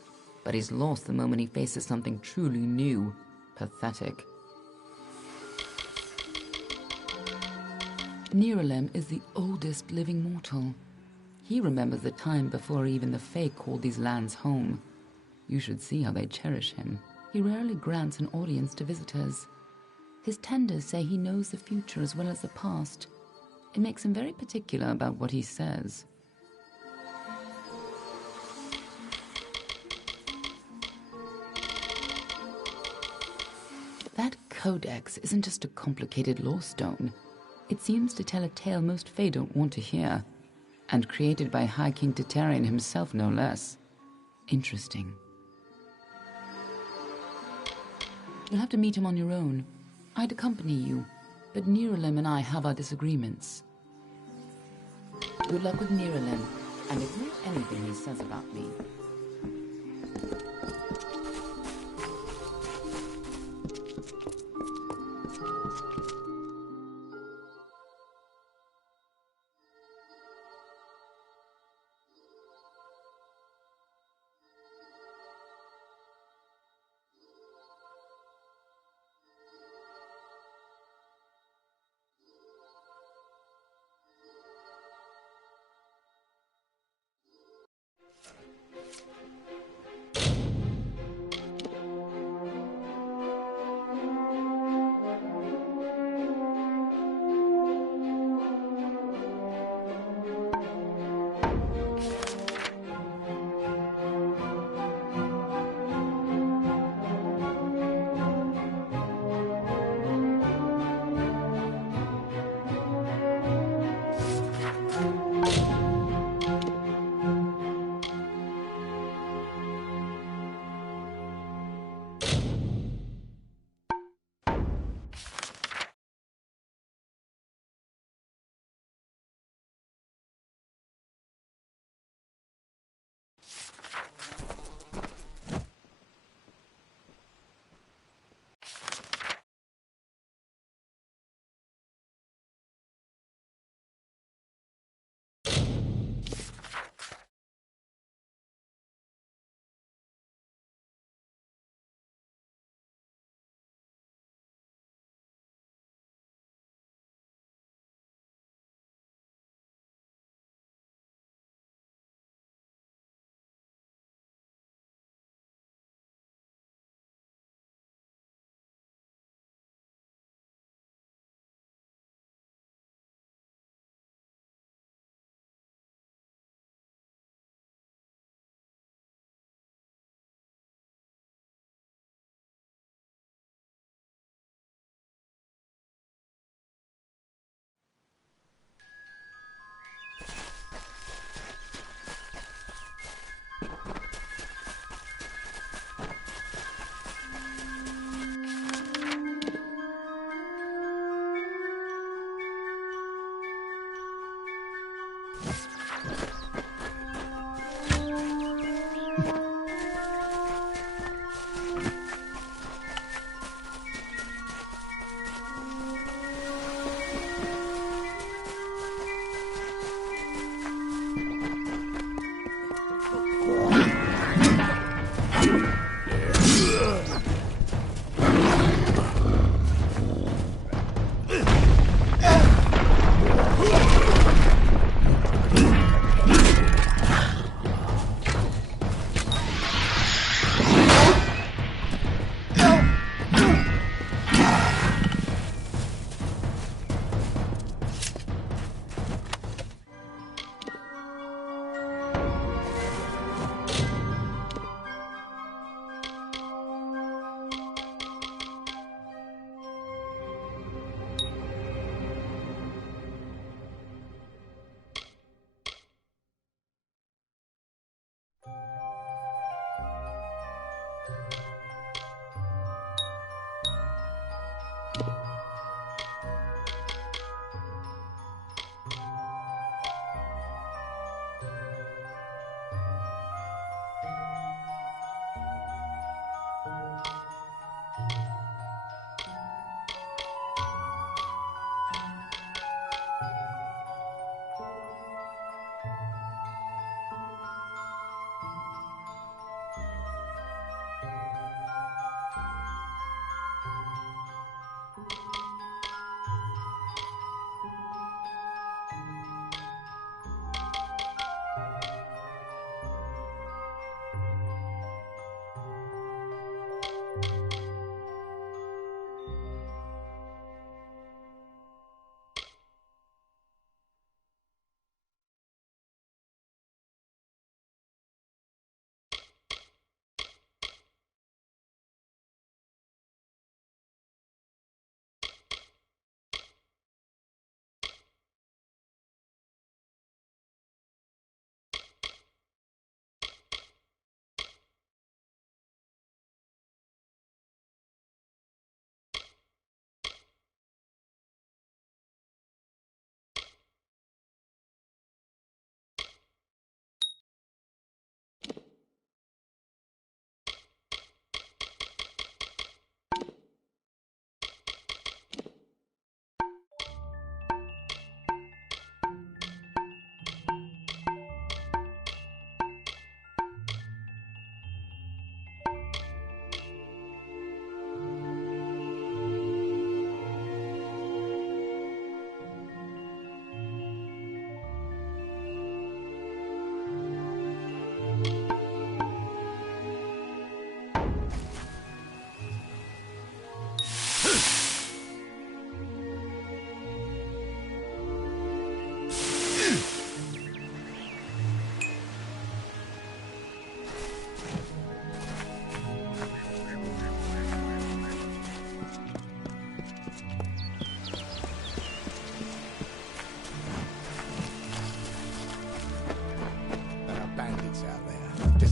but he's lost the moment he faces something truly new. Pathetic. Nearlim is the oldest living mortal. He remembers the time before even the Fae called these lands home. You should see how they cherish him. He rarely grants an audience to visitors. His tenders say he knows the future as well as the past. It makes him very particular about what he says. That Codex isn't just a complicated lore stone. It seems to tell a tale most Fae don't want to hear, and created by High King Titarian himself, no less. Interesting. You'll have to meet him on your own. I'd accompany you, but Nearlim and I have our disagreements. Good luck with Nearlim, and ignore anything he says about me.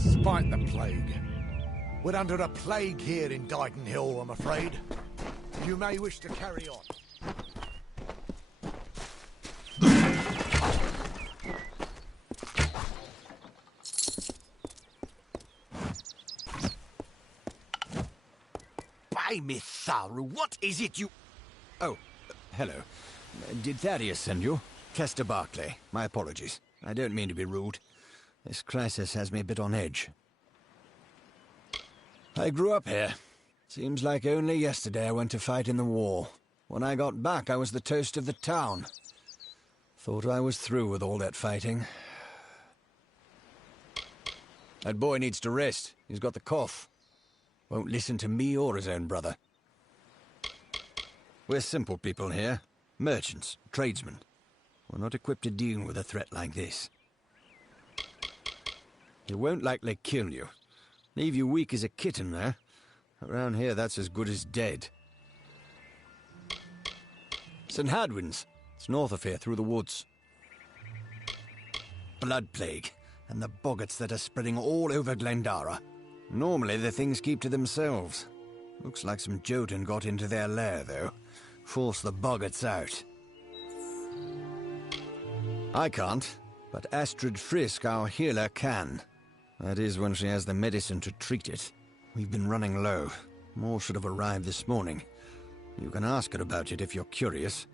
Despite the plague. We're under a plague here in Dyden Hill, I'm afraid. You may wish to carry on. By Mitharu, what is it you... Oh, hello. Did Thaddeus send you? Kester Barclay. My apologies. I don't mean to be rude. This crisis has me a bit on edge. I grew up here. Seems like only yesterday I went to fight in the war. When I got back, I was the toast of the town. Thought I was through with all that fighting. That boy needs to rest. He's got the cough. Won't listen to me or his own brother. We're simple people here. Merchants, tradesmen. We're not equipped to deal with a threat like this. It won't likely kill you. Leave you weak as a kitten there. Around here, that's as good as dead. St. Hadwin's. It's north of here, through the woods. Blood plague, and the boggarts that are spreading all over Glendara. Normally, the things keep to themselves. Looks like some Jotun got into their lair, though. Forced the boggarts out. I can't, but Astrid Frisk, our healer, can. That is, when she has the medicine to treat it. We've been running low. More should have arrived this morning. You can ask her about it if you're curious.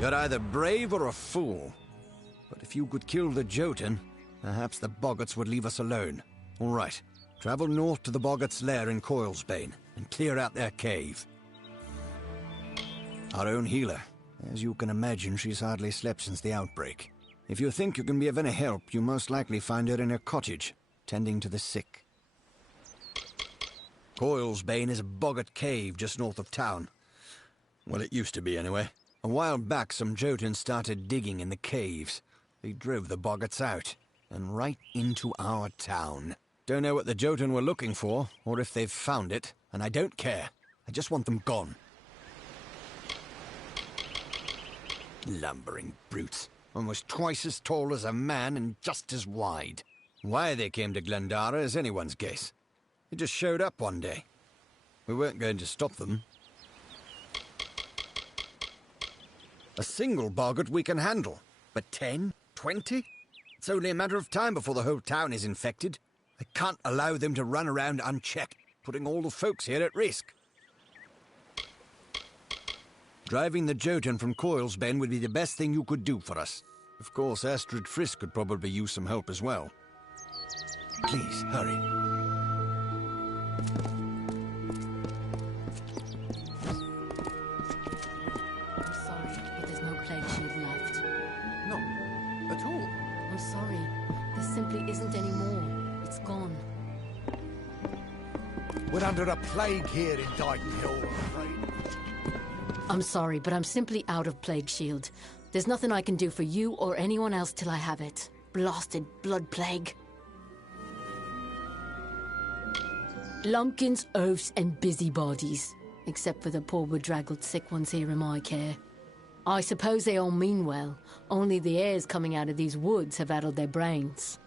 You're either brave or a fool. But if you could kill the Jotun, perhaps the boggarts would leave us alone. All right. Travel north to the boggarts' lair in Coilsbane and clear out their cave. Our own healer. As you can imagine, she's hardly slept since the outbreak. If you think you can be of any help, you most likely find her in her cottage, tending to the sick. Coilsbane is a boggart cave just north of town. Well, it used to be anyway. A while back, some Jotuns started digging in the caves. They drove the boggarts out, and right into our town. Don't know what the Jotun were looking for, or if they've found it, and I don't care. I just want them gone. Lumbering brutes. Almost twice as tall as a man and just as wide. Why they came to Glendara is anyone's guess. They just showed up one day. We weren't going to stop them. A single boggart we can handle. But 10? 20? It's only a matter of time before the whole town is infected. I can't allow them to run around unchecked, putting all the folks here at risk. Driving the Jotun from Coilsbane would be the best thing you could do for us. Of course, Astrid Frisk could probably use some help as well. Please, hurry. I'm sorry, but there's no plague shield left. No, at all. I'm sorry. There simply isn't any more. It's gone. We're under a plague here in Dyden Hill, I'm afraid. I'm sorry, but I'm simply out of plague shield. There's nothing I can do for you or anyone else till I have it. Blasted blood plague. Lumpkins, oafs, and busybodies. Except for the poor bedraggled sick ones here in my care. I suppose they all mean well, only the airs coming out of these woods have addled their brains.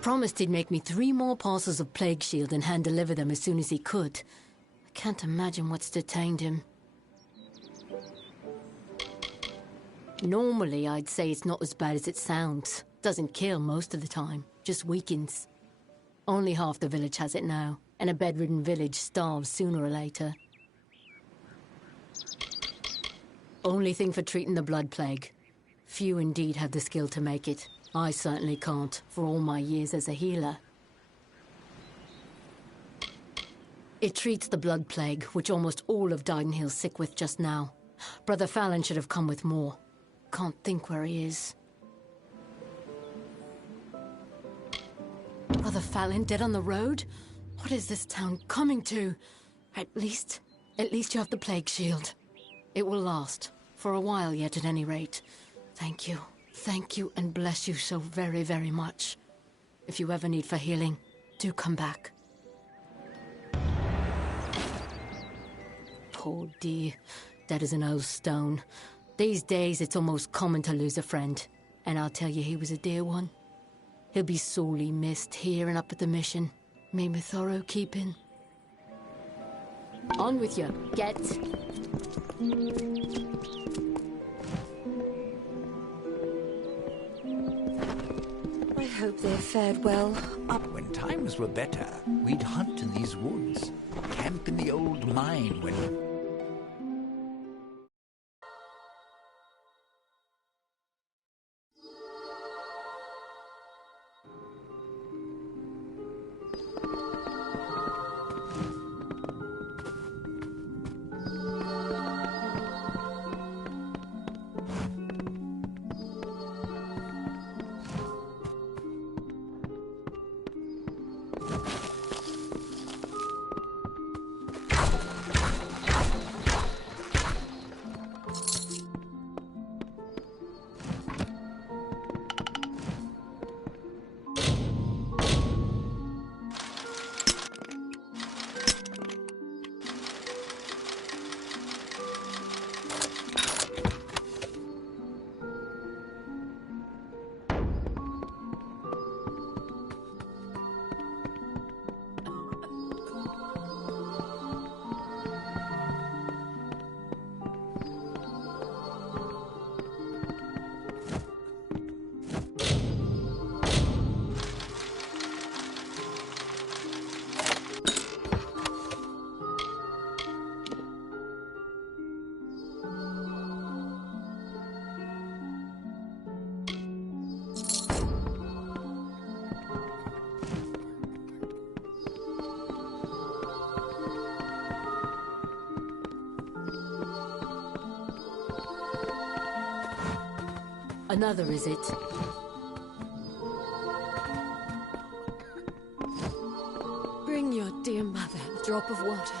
Promised he'd make me 3 more parcels of plague shield and hand-deliver them as soon as he could. I can't imagine what's detained him. Normally, I'd say it's not as bad as it sounds. Doesn't kill most of the time, just weakens. Only half the village has it now, and a bedridden village starves sooner or later. Only thing for treating the blood plague. Few indeed have the skill to make it. I certainly can't, for all my years as a healer. It treats the blood plague, which almost all of Dyden Hill's sick with just now. Brother Fallon should have come with more. Can't think where he is. Brother Fallon dead on the road? What is this town coming to? At least you have the plague shield. It will last. For a while yet, at any rate. Thank you. Thank you and bless you so very, very much. If you ever need for healing, do come back. Poor dear. Dead as an old stone. These days, it's almost common to lose a friend. And I'll tell you, he was a dear one. He'll be sorely missed here and up at the mission. May Mitharo keep him. On with you. Get. I hope they fared well. Up when times were better, we'd hunt in these woods, camp in the old mine when... Another, is it? Bring your dear mother a drop of water.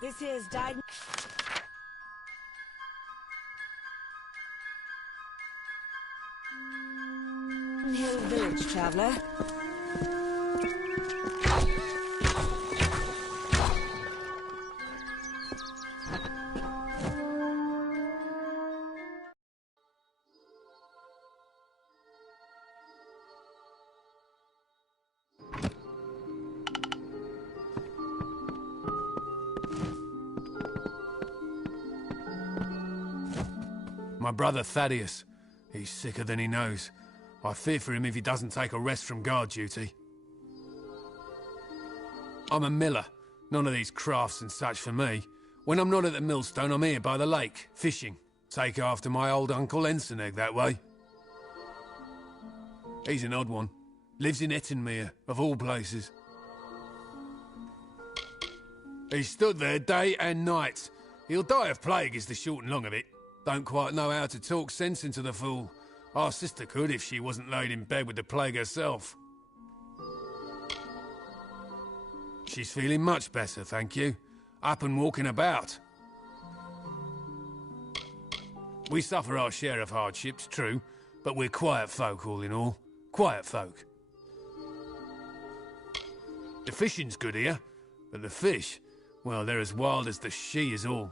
This here's died. Hill Village, traveler. My brother Thaddeus. He's sicker than he knows. I fear for him if he doesn't take a rest from guard duty. I'm a miller. None of these crafts and such for me. When I'm not at the millstone, I'm here by the lake, fishing. Take after my old Uncle Ensenegg that way. He's an odd one. Lives in Ettenmere, of all places. He stood there day and night. He'll die of plague is the short and long of it. Don't quite know how to talk sense into the fool. Our sister could if she wasn't laid in bed with the plague herself. She's feeling much better, thank you. Up and walking about. We suffer our share of hardships, true, but we're quiet folk all in all. Quiet folk. The fishing's good here, but the fish, well, they're as wild as the she is all.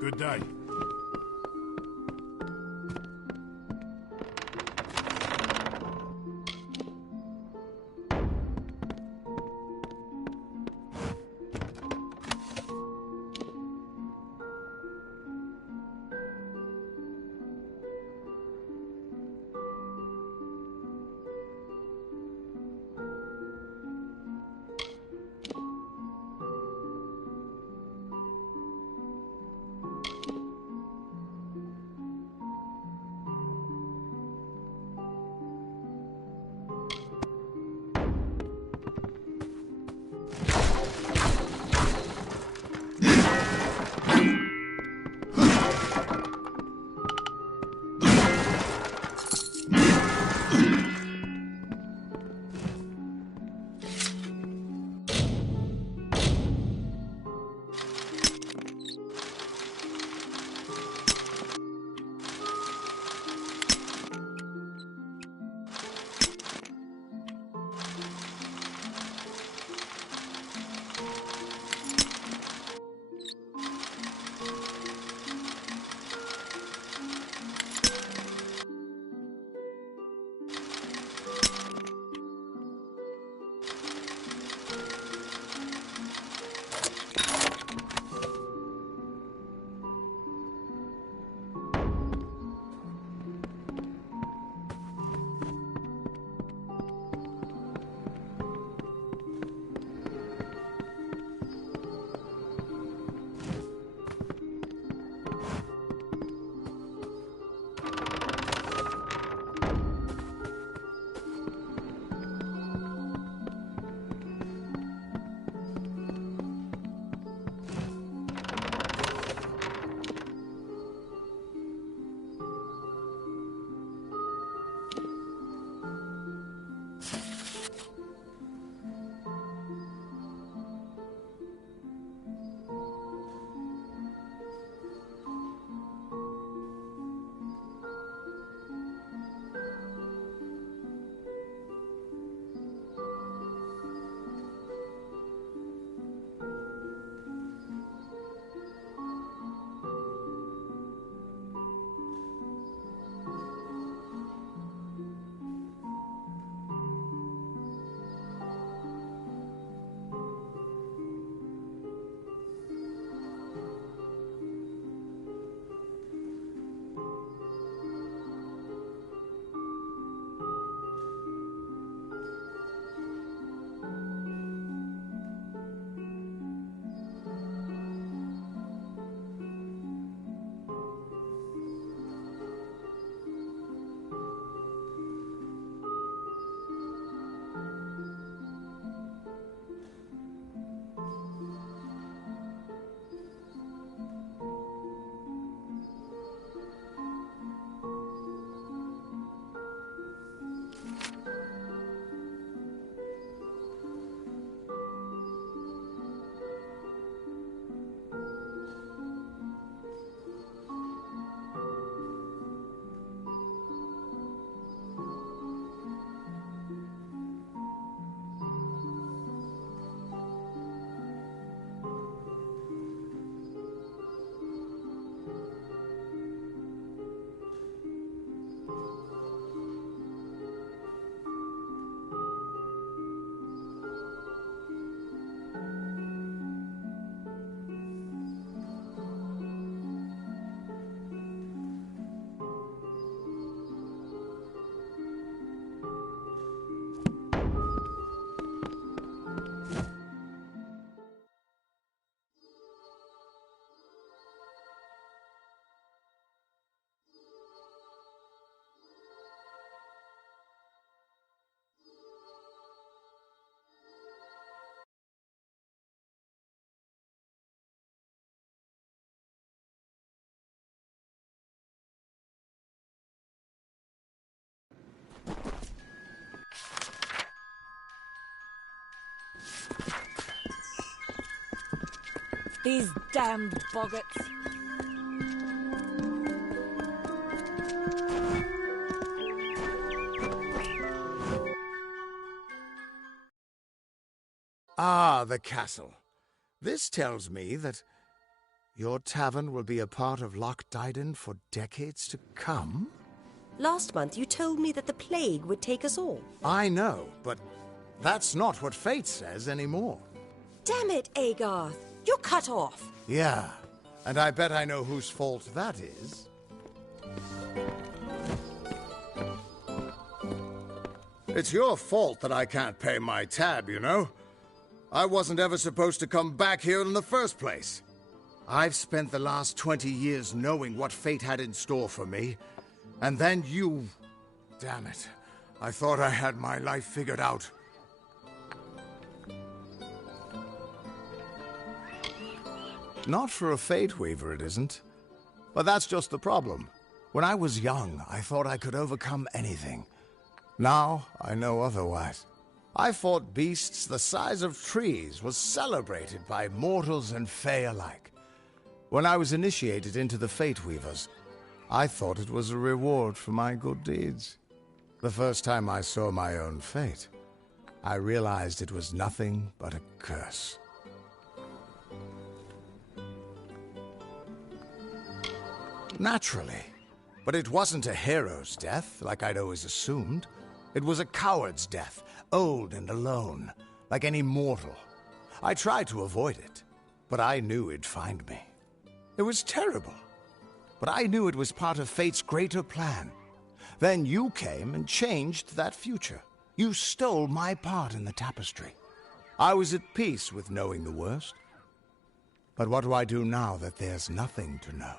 Good day. These damned boggarts. Ah, the castle. This tells me that your tavern will be a part of Loch Dyden for decades to come? Last month you told me that the plague would take us all. I know, but that's not what fate says anymore. Damn it, Agarth. You're cut off. Yeah, and I bet I know whose fault that is. It's your fault that I can't pay my tab, you know? I wasn't ever supposed to come back here in the first place. I've spent the last 20 years knowing what fate had in store for me, and then you... Damn it. I thought I had my life figured out. Not for a Fate Weaver, it isn't. But that's just the problem. When I was young, I thought I could overcome anything. Now, I know otherwise. I fought beasts the size of trees, was celebrated by mortals and fae alike. When I was initiated into the Fate Weavers, I thought it was a reward for my good deeds. The first time I saw my own fate, I realized it was nothing but a curse. Naturally. But it wasn't a hero's death, like I'd always assumed. It was a coward's death, old and alone, like any mortal. I tried to avoid it, but I knew it'd find me. It was terrible, but I knew it was part of fate's greater plan. Then you came and changed that future. You stole my part in the tapestry. I was at peace with knowing the worst. But what do I do now that there's nothing to know?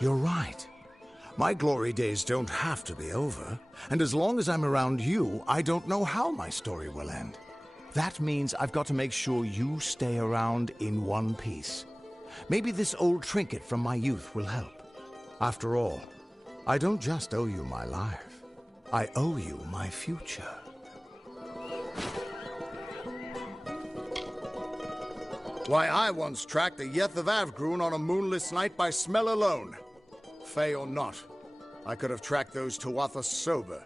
You're right. My glory days don't have to be over, and as long as I'm around you, I don't know how my story will end. That means I've got to make sure you stay around in one piece. Maybe this old trinket from my youth will help. After all, I don't just owe you my life. I owe you my future. Why, I once tracked a Yeth of Avgrun on a moonless night by smell alone. Fey or not, I could have tracked those Tuatha sober.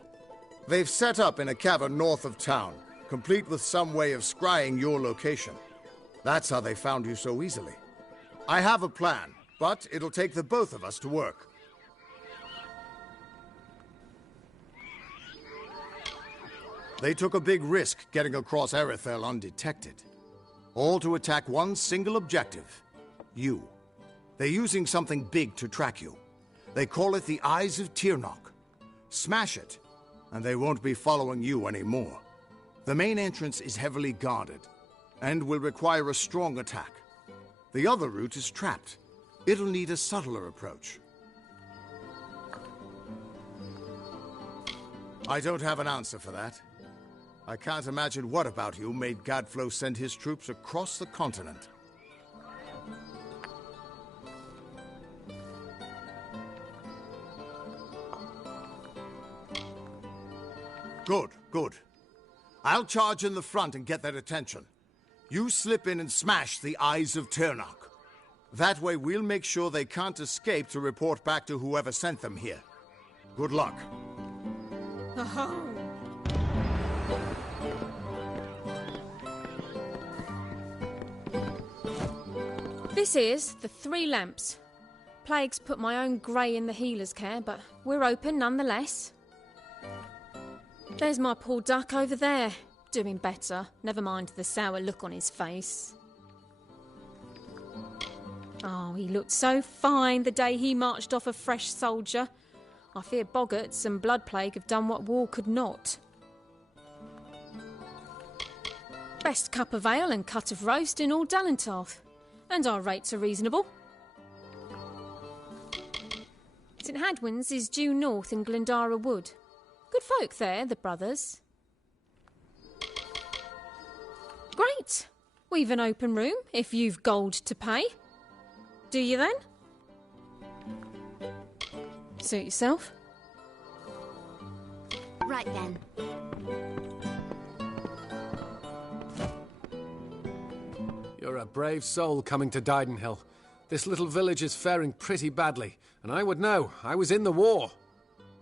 They've set up in a cavern north of town, complete with some way of scrying your location. That's how they found you so easily. I have a plan, but it'll take the both of us to work. They took a big risk getting across Erethel undetected. All to attack one single objective. You. They're using something big to track you. They call it the Eyes of Tirnoch. Smash it, and they won't be following you anymore. The main entrance is heavily guarded, and will require a strong attack. The other route is trapped. It'll need a subtler approach. I don't have an answer for that. I can't imagine what about you made Gadflow send his troops across the continent. Good, good. I'll charge in the front and get their attention. You slip in and smash the Eyes of Tirnoch. That way we'll make sure they can't escape to report back to whoever sent them here. Good luck. This is the Three Lamps. Plague's put my own grey in the healer's care, but we're open nonetheless. There's my poor duck over there, doing better. Never mind the sour look on his face. Oh, he looked so fine the day he marched off a fresh soldier. I fear boggarts and blood plague have done what war could not. Best cup of ale and cut of roast in all Dallentarth. And our rates are reasonable. St Hadwin's is due north in Glendara Wood. Good folk there, the brothers. Great. We've an open room, if you've gold to pay. Do you then? Suit yourself. Right then. You're a brave soul coming to Didenhill. This little village is faring pretty badly, and I would know. I was in the war.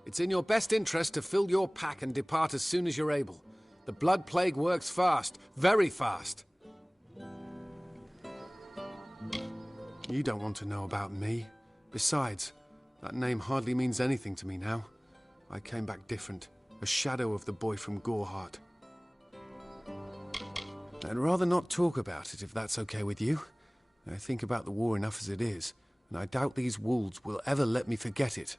It's in your best interest to fill your pack and depart as soon as you're able. The Blood Plague works fast, very fast. You don't want to know about me. Besides, that name hardly means anything to me now. I came back different, a shadow of the boy from Goreheart. I'd rather not talk about it if that's okay with you. I think about the war enough as it is, and I doubt these wolves will ever let me forget it.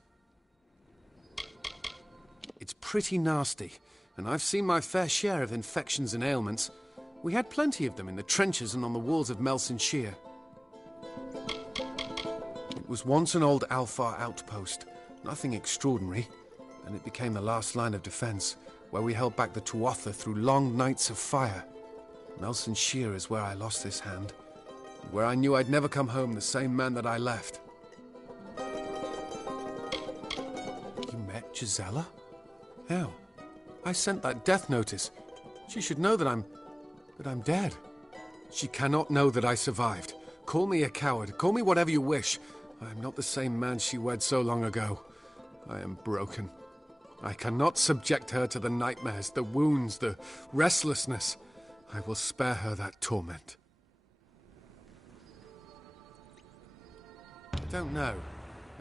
It's pretty nasty, and I've seen my fair share of infections and ailments. We had plenty of them in the trenches and on the walls of Melson Shear. It was once an old Alfar outpost, nothing extraordinary, and it became the last line of defense, where we held back the Tuatha through long nights of fire. Melson Shear is where I lost this hand, and where I knew I'd never come home the same man that I left. You met Gisela? How? I sent that death notice. She should know that I'm dead. She cannot know that I survived. Call me a coward, call me whatever you wish. I am not the same man she wed so long ago. I am broken. I cannot subject her to the nightmares, the wounds, the restlessness. I will spare her that torment. I don't know.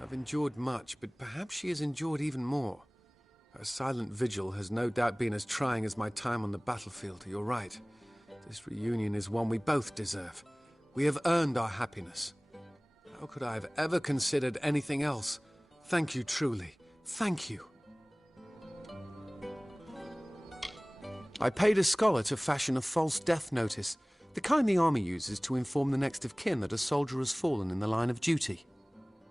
I've endured much, but perhaps she has endured even more. Her silent vigil has no doubt been as trying as my time on the battlefield, you're right. This reunion is one we both deserve. We have earned our happiness. How could I have ever considered anything else? Thank you truly. Thank you. I paid a scholar to fashion a false death notice, the kind the army uses to inform the next of kin that a soldier has fallen in the line of duty.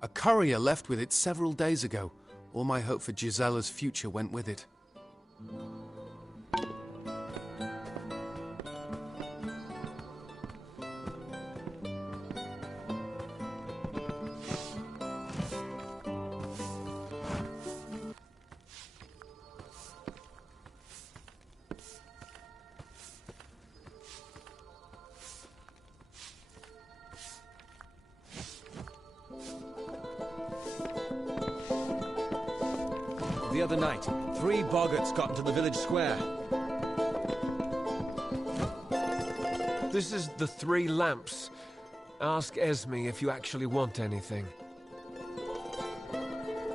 A courier left with it several days ago. All my hope for Gisela's future went with it. The other night, 3 boggarts got into the village square. This is the 3 lamps. Ask Esme if you actually want anything.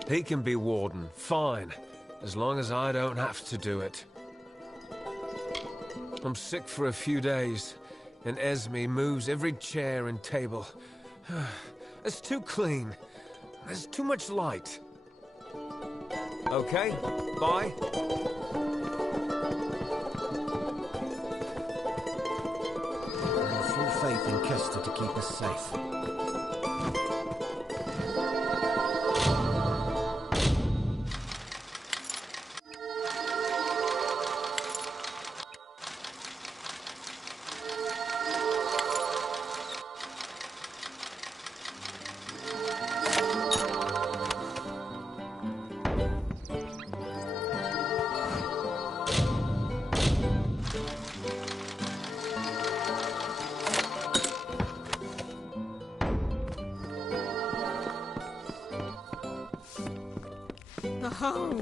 He can be warden, fine, as long as I don't have to do it. I'm sick for a few days, and Esme moves every chair and table. It's too clean. There's too much light. Okay, bye. I have full faith in Kester to keep us safe. Oh.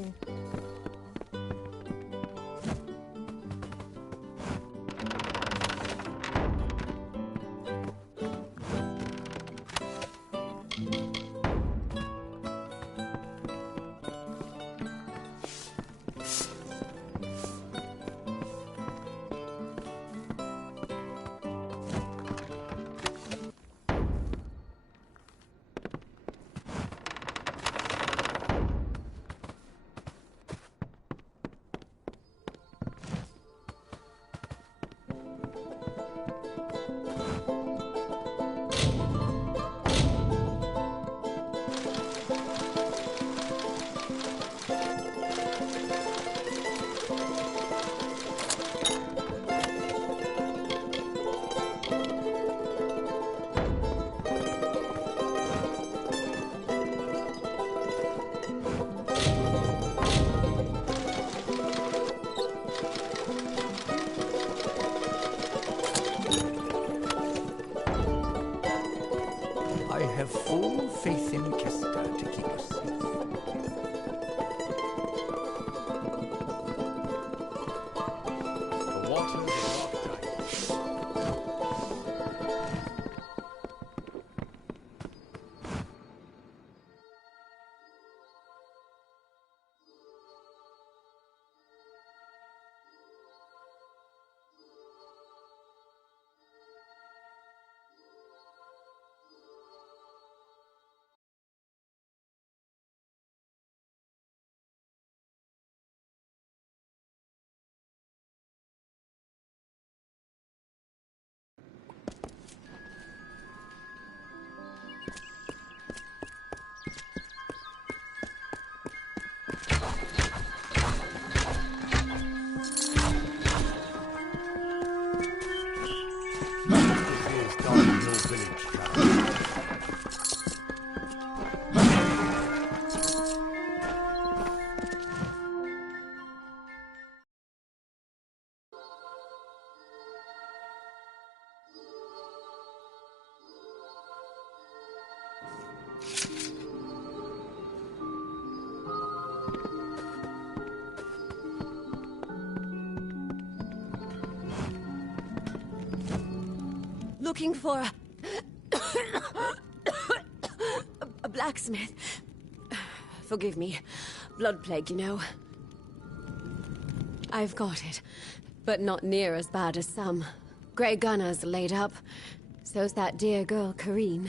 have full faith in Kester to keep us safe. The waters are not tight. Looking for a blacksmith. Forgive me. Blood plague, you know. I've got it, but not near as bad as some. Grey Gunner's laid up. So's that dear girl, Kareen.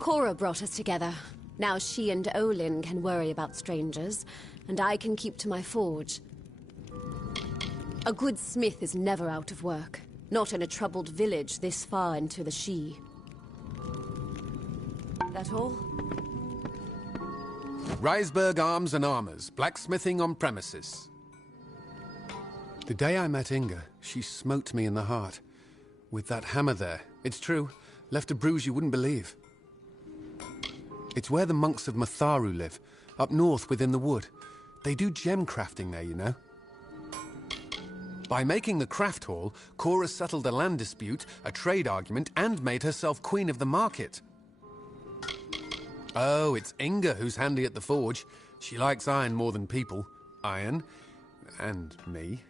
KoA brought us together. Now she and Olin can worry about strangers, and I can keep to my forge. A good smith is never out of work. Not in a troubled village this far into the She. That all? Reisberg Arms and Armours, blacksmithing on premises. The day I met Inga, she smote me in the heart. With that hammer there, it's true, left a bruise you wouldn't believe. It's where the monks of Matharu live, up north within the wood. They do gem crafting there, you know. By making the craft hall, KoA settled a land dispute, a trade argument, and made herself queen of the market. Oh, it's Inga who's handy at the forge. She likes iron more than people. Iron. And me.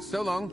So long.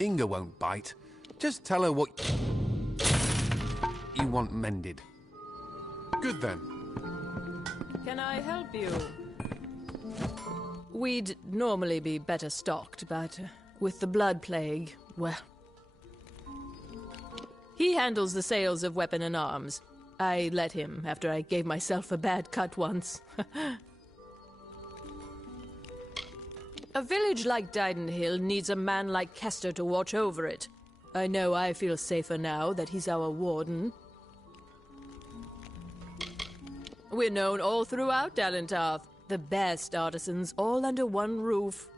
Inga won't bite. Just tell her what you want mended. Good then. Can I help you? We'd normally be better stocked, but with the blood plague, well... He handles the sales of weapon and arms. I let him after I gave myself a bad cut once. A village like Didenhill needs a man like Kester to watch over it. I know I feel safer now that he's our warden. We're known all throughout Dalentarth. The best artisans all under one roof.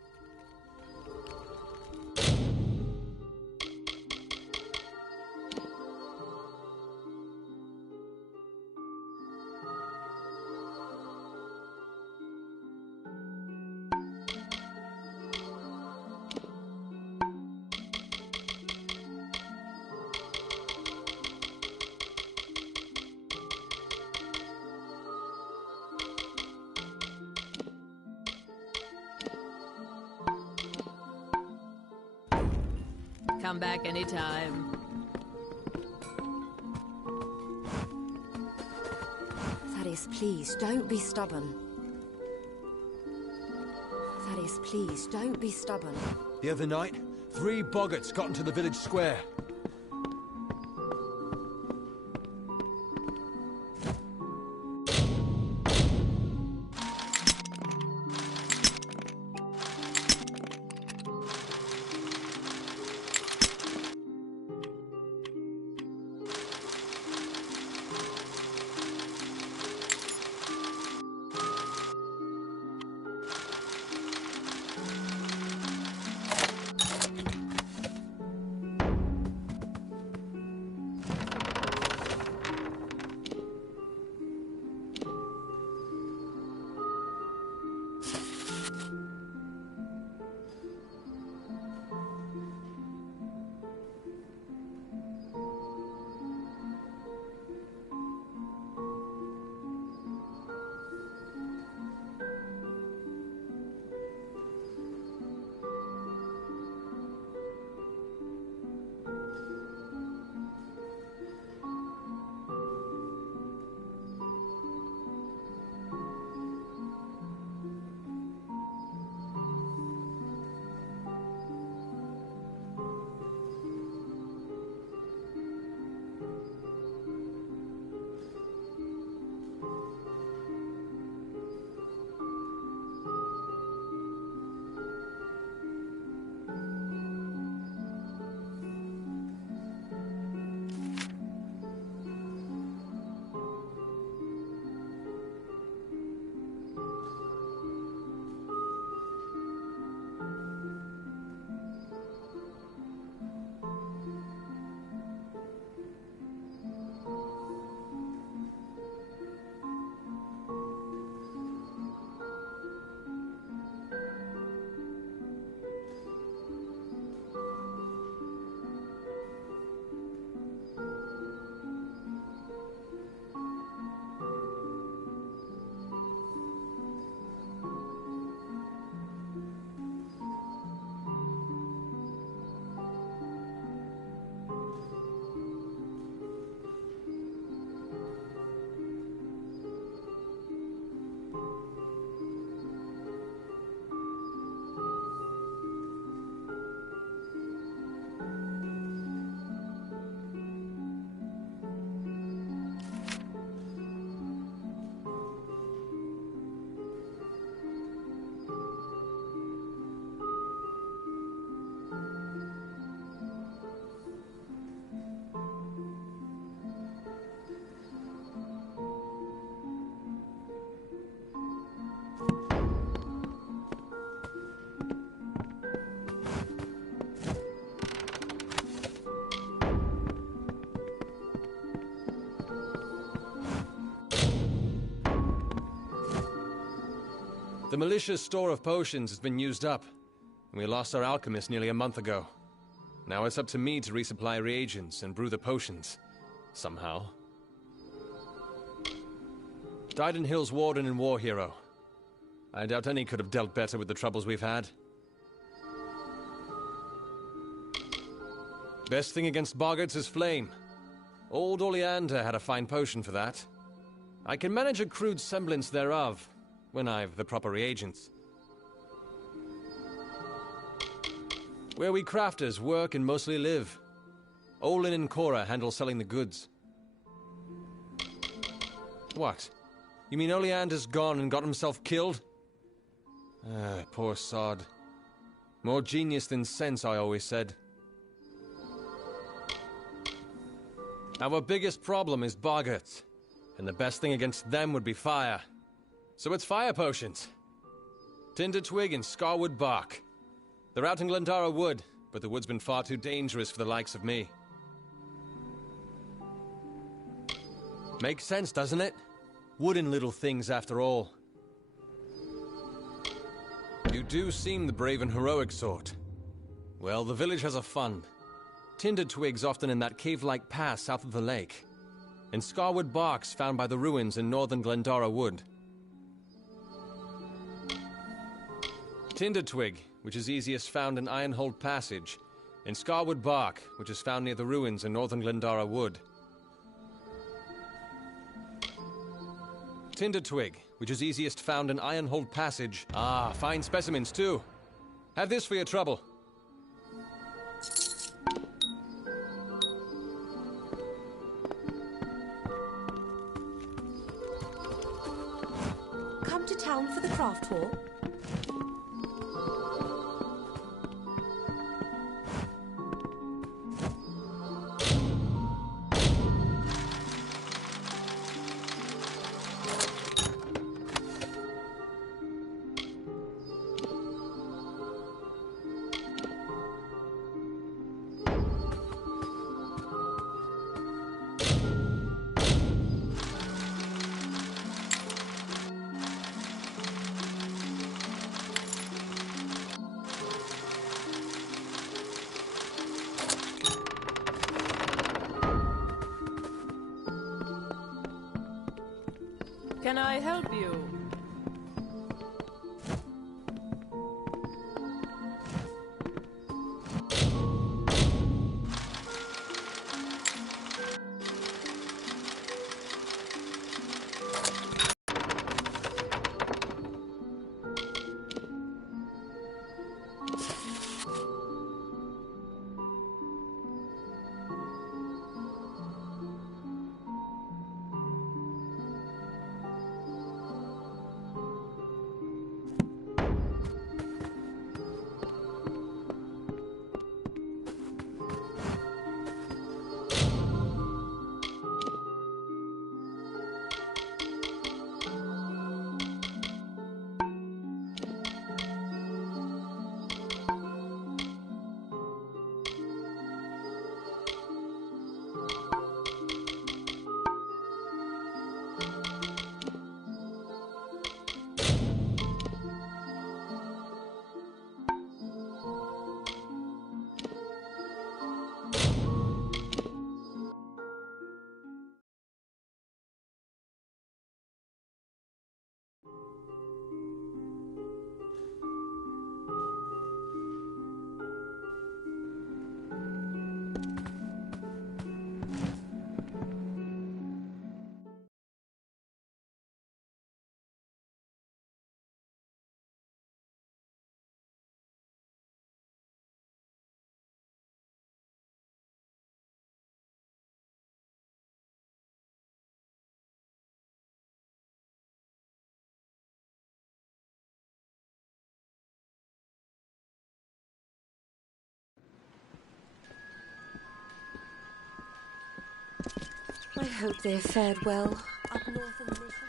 Come back anytime. Thaddeus, please, don't be stubborn. Thaddeus, please, don't be stubborn. The other night, 3 boggarts got into the village square. The militia's store of potions has been used up, and we lost our alchemist nearly a month ago. Now it's up to me to resupply reagents and brew the potions. Somehow. Didenhill's warden and war hero. I doubt any could have dealt better with the troubles we've had. Best thing against boggarts is flame. Old Oleander had a fine potion for that. I can manage a crude semblance thereof, when I've the proper reagents. Where we crafters work and mostly live. Olin and KoA handle selling the goods. What? You mean Oleander's gone and got himself killed? Poor sod. More genius than sense, I always said. Our biggest problem is boggarts, and the best thing against them would be fire. So it's fire potions. Tinder twig and scarwood bark. They're out in Glendara Wood, but the wood's been far too dangerous for the likes of me. Makes sense, doesn't it? Wooden little things, after all. You do seem the brave and heroic sort. Well, the village has a fund. Tinder twigs often in that cave-like pass south of the lake. And scarwood barks found by the ruins in northern Glendara Wood. Tinder twig, which is easiest found in Ironhold Passage. And scarwood bark, which is found near the ruins in northern Glendara Wood. Tinder twig, which is easiest found in Ironhold Passage. Ah, fine specimens too. Have this for your trouble. Come to town for the craft hall? Can I help you? I hope they have fared well up north in the mission.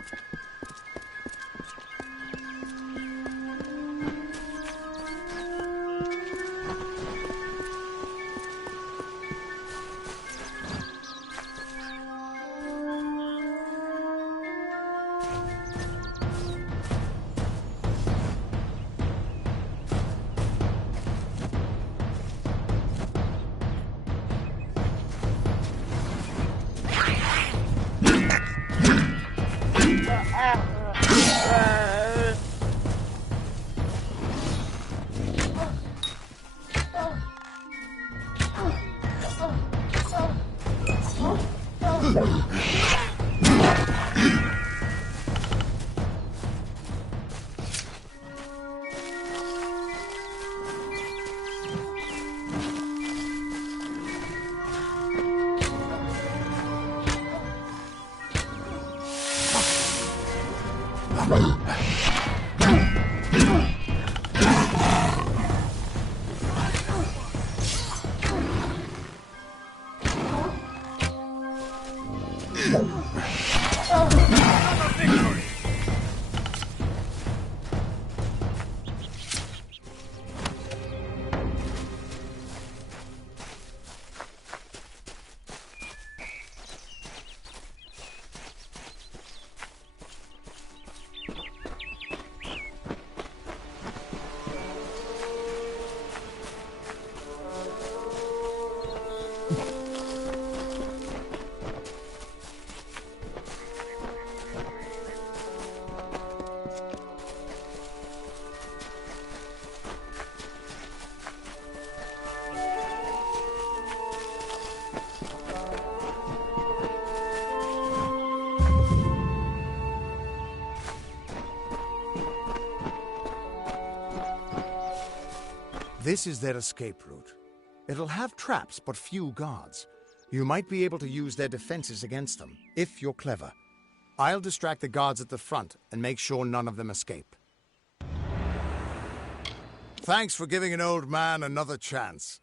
This is their escape route. It'll have traps, but few guards. You might be able to use their defenses against them, if you're clever. I'll distract the guards at the front and make sure none of them escape. Thanks for giving an old man another chance.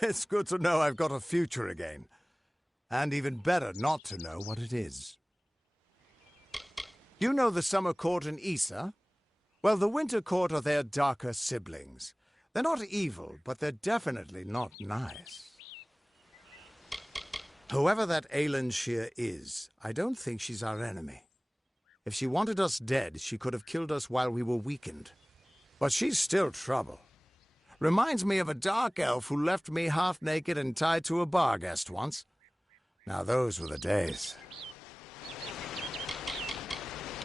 It's good to know I've got a future again. And even better not to know what it is. You know the summer court in Issa? Well, the winter court are their darker siblings. They're not evil, but they're definitely not nice. Whoever that Aelin Shear is, I don't think she's our enemy. If she wanted us dead, she could have killed us while we were weakened. But she's still trouble. Reminds me of a dark elf who left me half-naked and tied to a bar guest once. Now those were the days.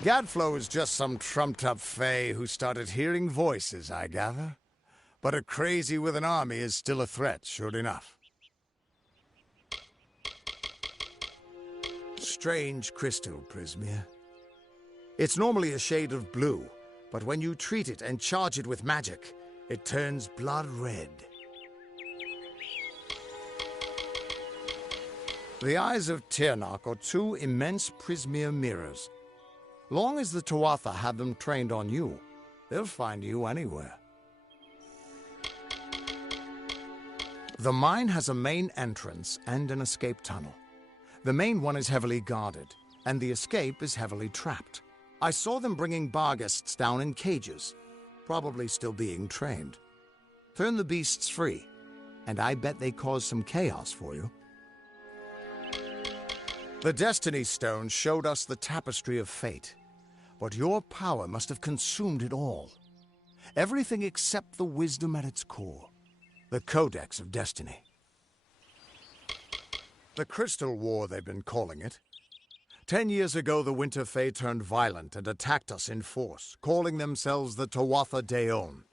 Gadflow is just some trumped-up fae who started hearing voices, I gather. But a crazy with an army is still a threat, sure enough. Strange crystal, Prismia. It's normally a shade of blue, but when you treat it and charge it with magic, it turns blood red. The eyes of Tirnock are two immense Prismia mirrors. Long as the Tuatha have them trained on you, they'll find you anywhere. The mine has a main entrance and an escape tunnel. The main one is heavily guarded, and the escape is heavily trapped. I saw them bringing barghests down in cages, probably still being trained. Turn the beasts free, and I bet they cause some chaos for you. The Destiny Stone showed us the tapestry of fate, but your power must have consumed it all. Everything except the wisdom at its core, the Codex of Destiny. The Crystal War, they've been calling it. 10 years ago, the Winter Fae turned violent and attacked us in force, calling themselves the Tuatha Daon.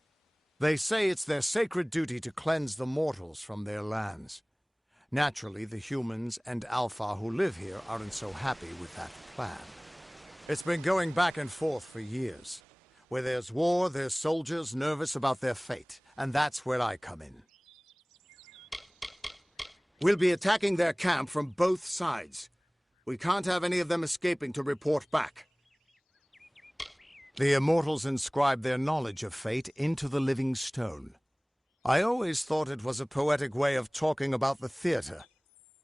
They say it's their sacred duty to cleanse the mortals from their lands. Naturally, the humans and Alpha who live here aren't so happy with that plan. It's been going back and forth for years. Where there's war, there's soldiers nervous about their fate, and that's where I come in. We'll be attacking their camp from both sides. We can't have any of them escaping to report back. The Immortals inscribe their knowledge of fate into the living stone. I always thought it was a poetic way of talking about the theater.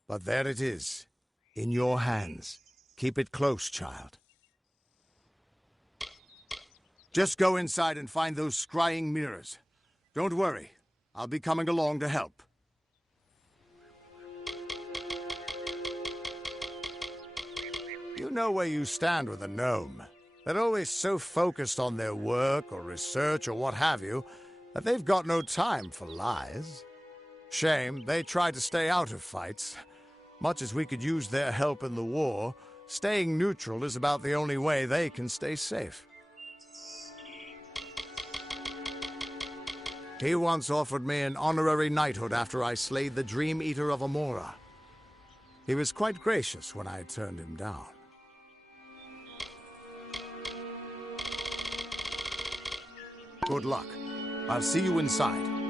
But there it is, in your hands. Keep it close, child. Just go inside and find those scrying mirrors. Don't worry, I'll be coming along to help. You know where you stand with a gnome. They're always so focused on their work or research or what have you, that they've got no time for lies. Shame, they try to stay out of fights. Much as we could use their help in the war, staying neutral is about the only way they can stay safe. He once offered me an honorary knighthood after I slayed the Dream Eater of Amora. He was quite gracious when I turned him down. Good luck. I'll see you inside.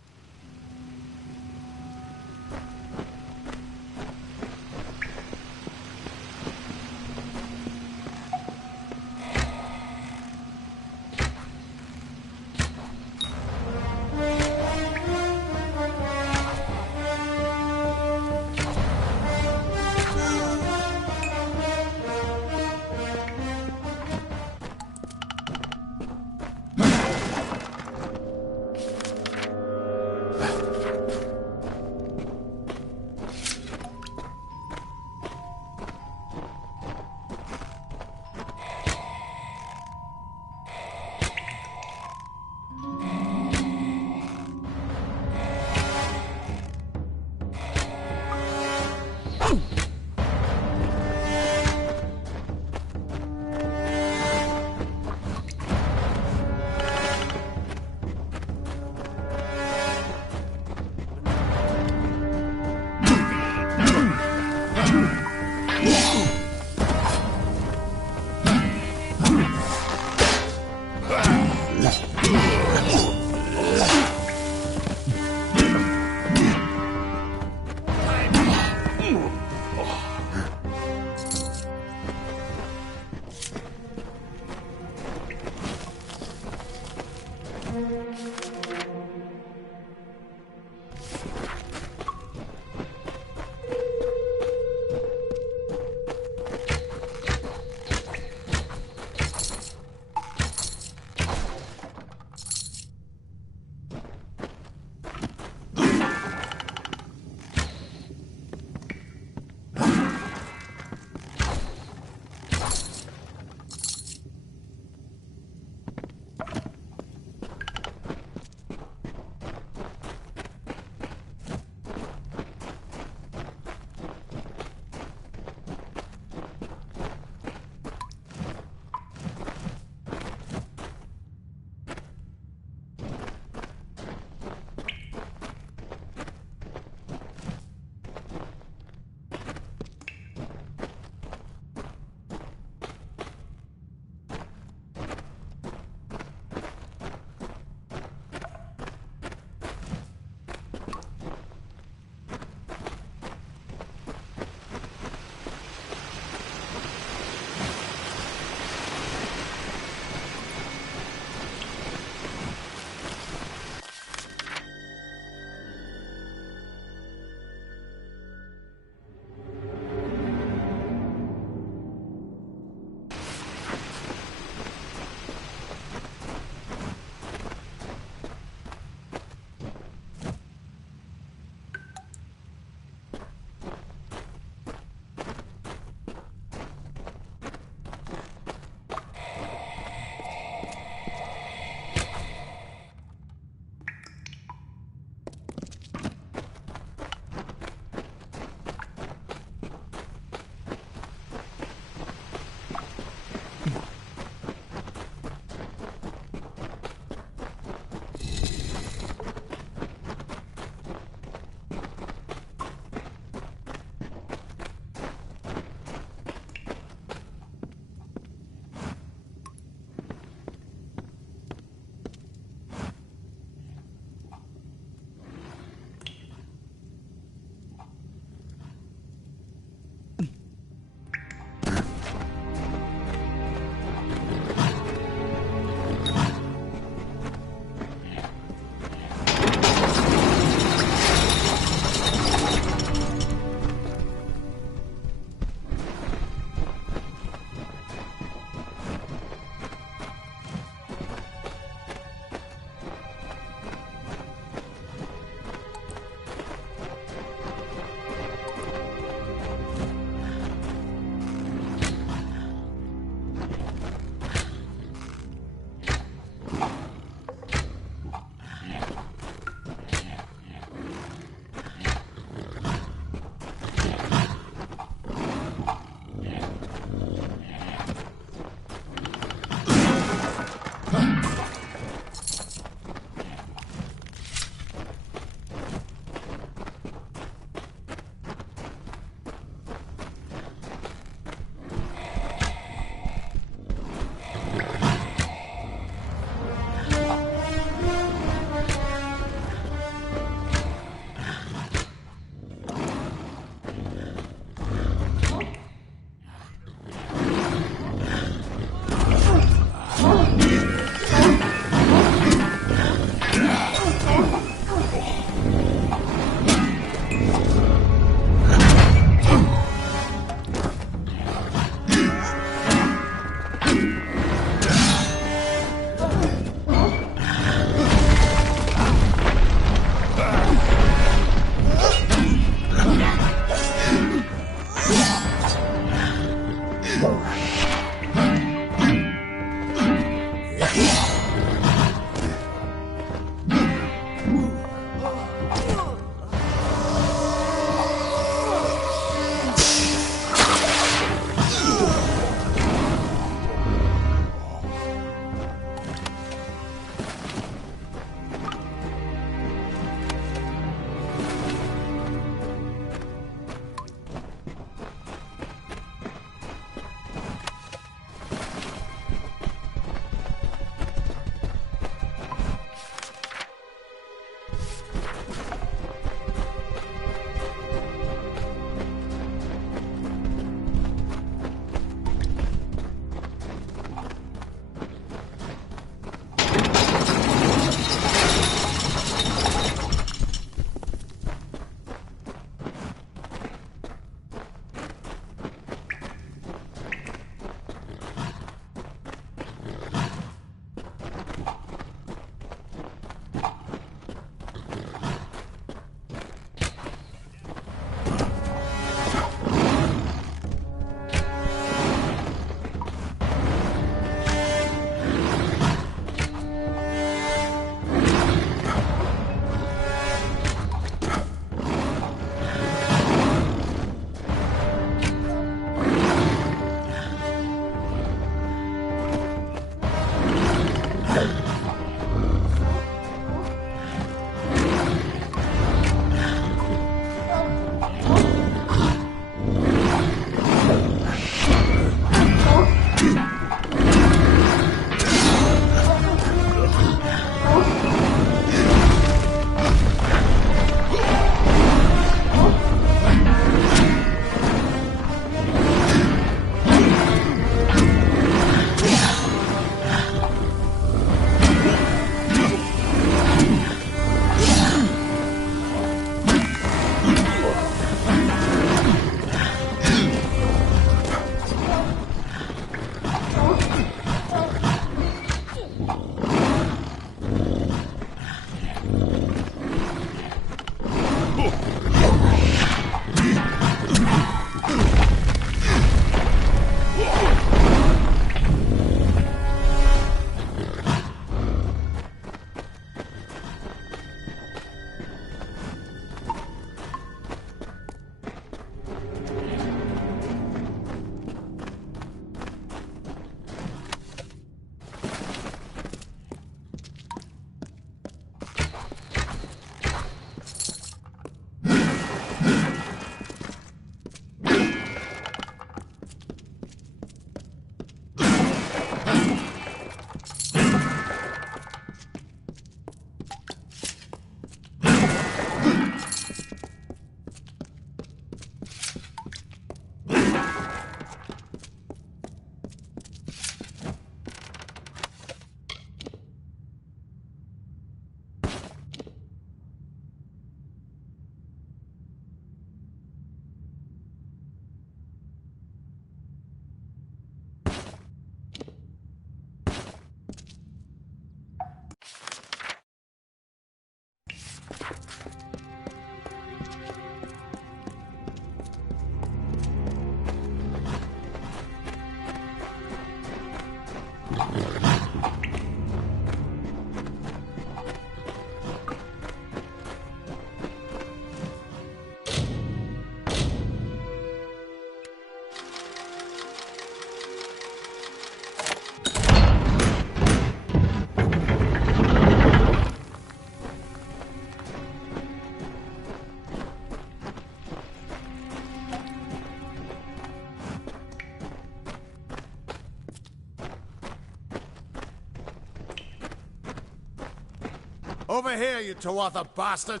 Over here, you Tuatha bastard!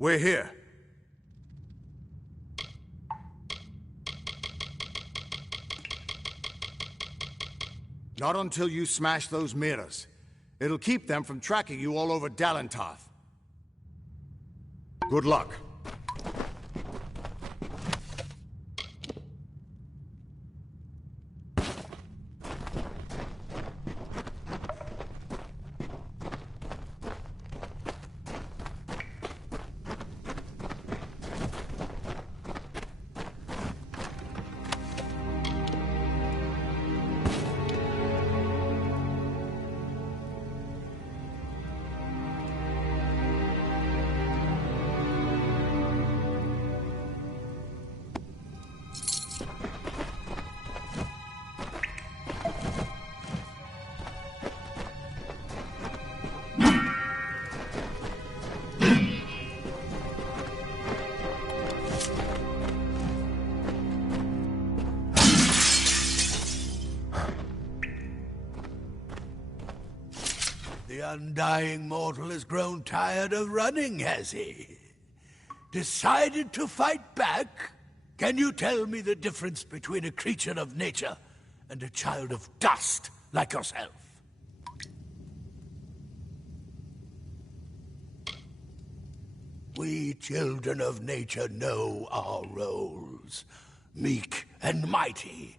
We're here. Not until you smash those mirrors. It'll keep them from tracking you all over Dalentarth. Good luck. The undying mortal has grown tired of running, has he? Decided to fight back? Can you tell me the difference between a creature of nature and a child of dust like yourself? We children of nature know our roles. Meek and mighty,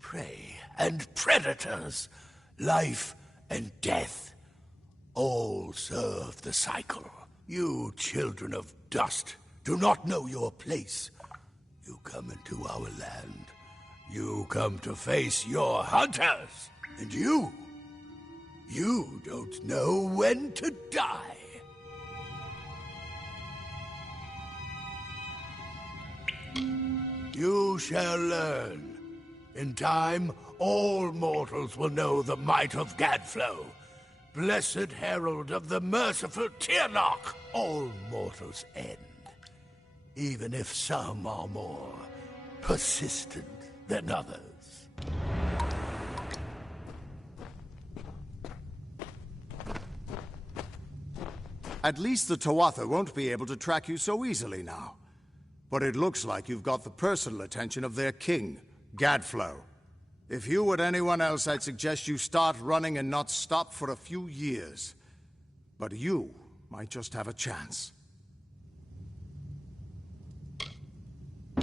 prey and predators, life and death. All serve the cycle. You children of dust do not know your place. You come into our land. You come to face your hunters. And you don't know when to die. You shall learn. In time, all mortals will know the might of Gadflow. Blessed herald of the merciful Tyrnarch, all mortals end, even if some are more persistent than others. At least the Tuatha won't be able to track you so easily now. But it looks like you've got the personal attention of their king, Gadflow. If you were anyone else, I'd suggest you start running and not stop for a few years. But you might just have a chance.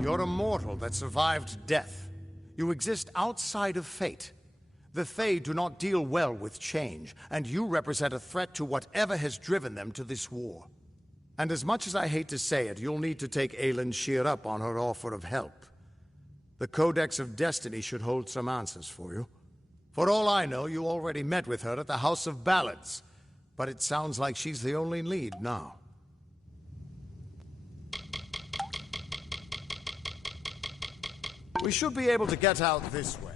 You're a mortal that survived death. You exist outside of fate. The Fae do not deal well with change, and you represent a threat to whatever has driven them to this war. And as much as I hate to say it, you'll need to take Aelin Shear up on her offer of help. The Codex of Destiny should hold some answers for you. For all I know, you already met with her at the House of Ballads, but it sounds like she's the only lead now. We should be able to get out this way.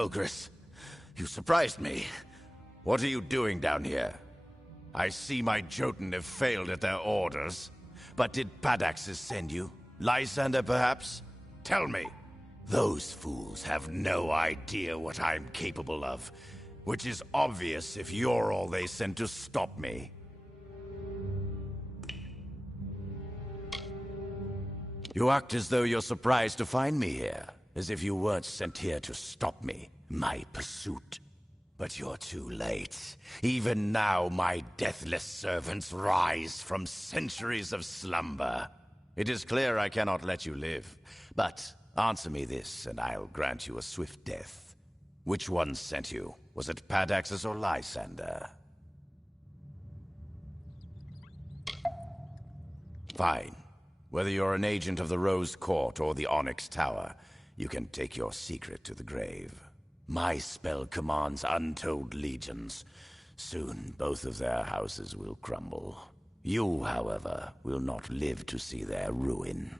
Logris, you surprised me. What are you doing down here? I see my Jotun have failed at their orders. But did Padaxes send you? Lysander, perhaps? Tell me. Those fools have no idea what I'm capable of, which is obvious if you're all they sent to stop me. You act as though you're surprised to find me here. As if you weren't sent here to stop me, my pursuit. But you're too late. Even now, my deathless servants rise from centuries of slumber. It is clear I cannot let you live. But answer me this, and I'll grant you a swift death. Which one sent you? Was it Padaxes or Lysander? Fine. Whether you're an agent of the Rose Court or the Onyx Tower, you can take your secret to the grave. My spell commands untold legions. Soon, both of their houses will crumble. You, however, will not live to see their ruin.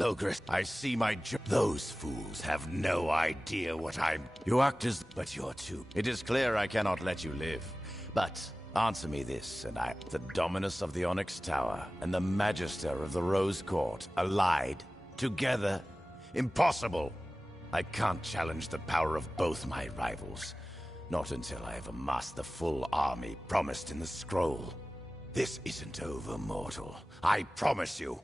Logris, I see my Those fools have no idea what I'm... You act as... But you're too... It is clear I cannot let you live. But answer me this, and I... The Dominus of the Onyx Tower and the Magister of the Rose Court allied. Together. Impossible! I can't challenge the power of both my rivals. Not until I have amassed the full army promised in the scroll. This isn't over, mortal. I promise you.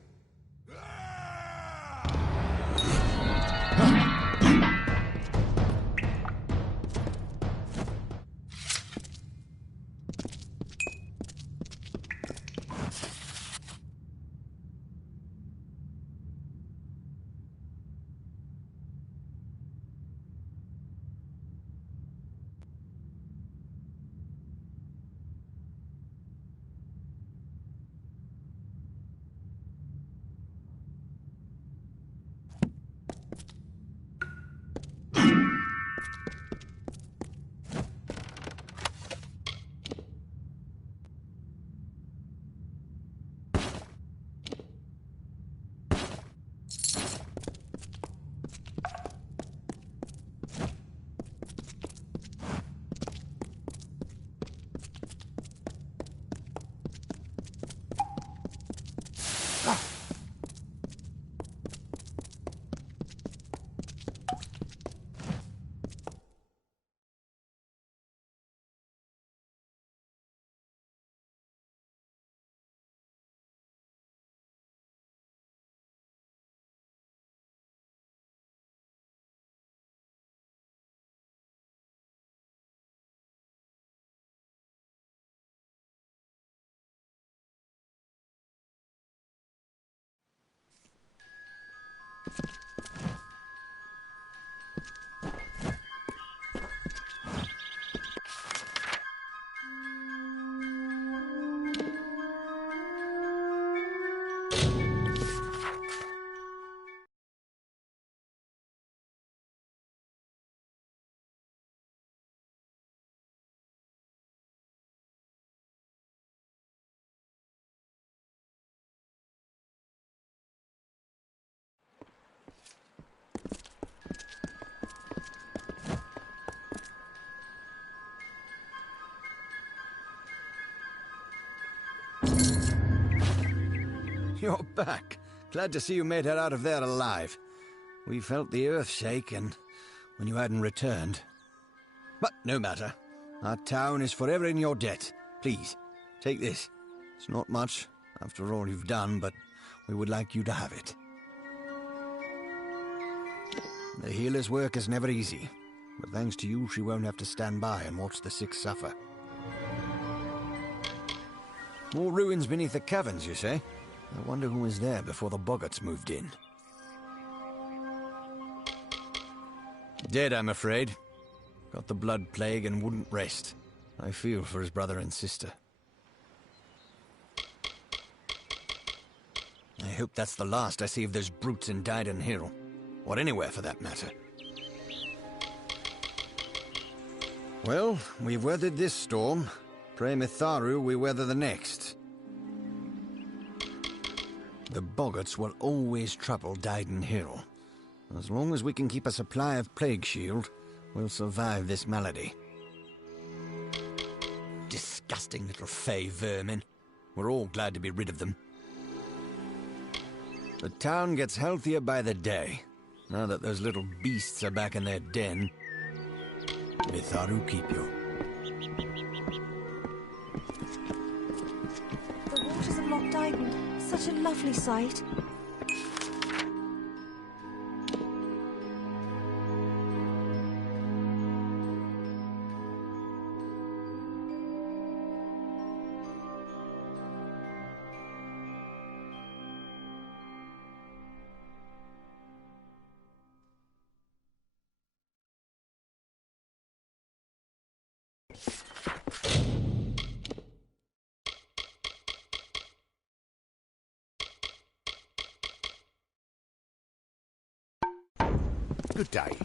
You're back. Glad to see you made it out of there alive. We felt the earth shake when you hadn't returned. But no matter. Our town is forever in your debt. Please, take this. It's not much, after all you've done, but we would like you to have it. The healer's work is never easy, but thanks to you, she won't have to stand by and watch the sick suffer. More ruins beneath the caverns, you say? I wonder who was there before the boggarts moved in. Dead, I'm afraid. Got the blood plague and wouldn't rest. I feel for his brother and sister. I hope that's the last I see of those brutes in Dyden Hill. Or anywhere, for that matter. Well, we've weathered this storm. Pray Mitharu we weather the next. The boggarts will always trouble Dyden Hill. As long as we can keep a supply of Plague Shield, we'll survive this malady. Disgusting. Disgusting little fey vermin. We're all glad to be rid of them. The town gets healthier by the day, now that those little beasts are back in their den. Mitharu keep you. The waters of Loch Dyden, such a lovely sight. Good day.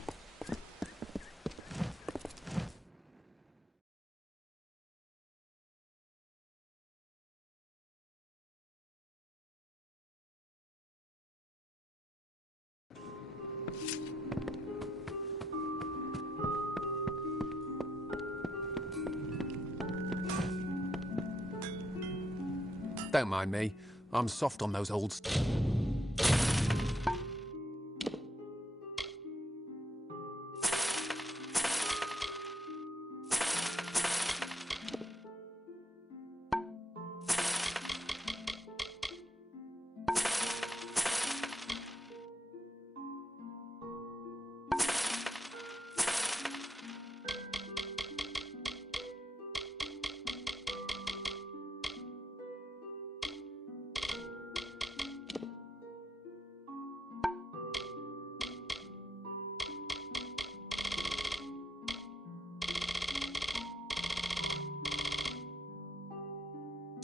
Don't mind me. I'm soft on those old...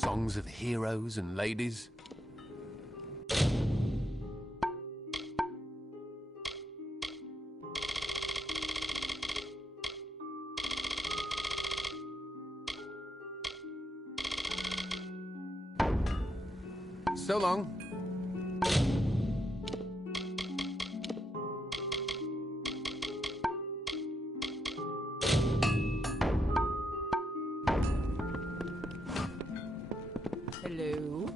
songs of heroes and ladies. So long. Hello?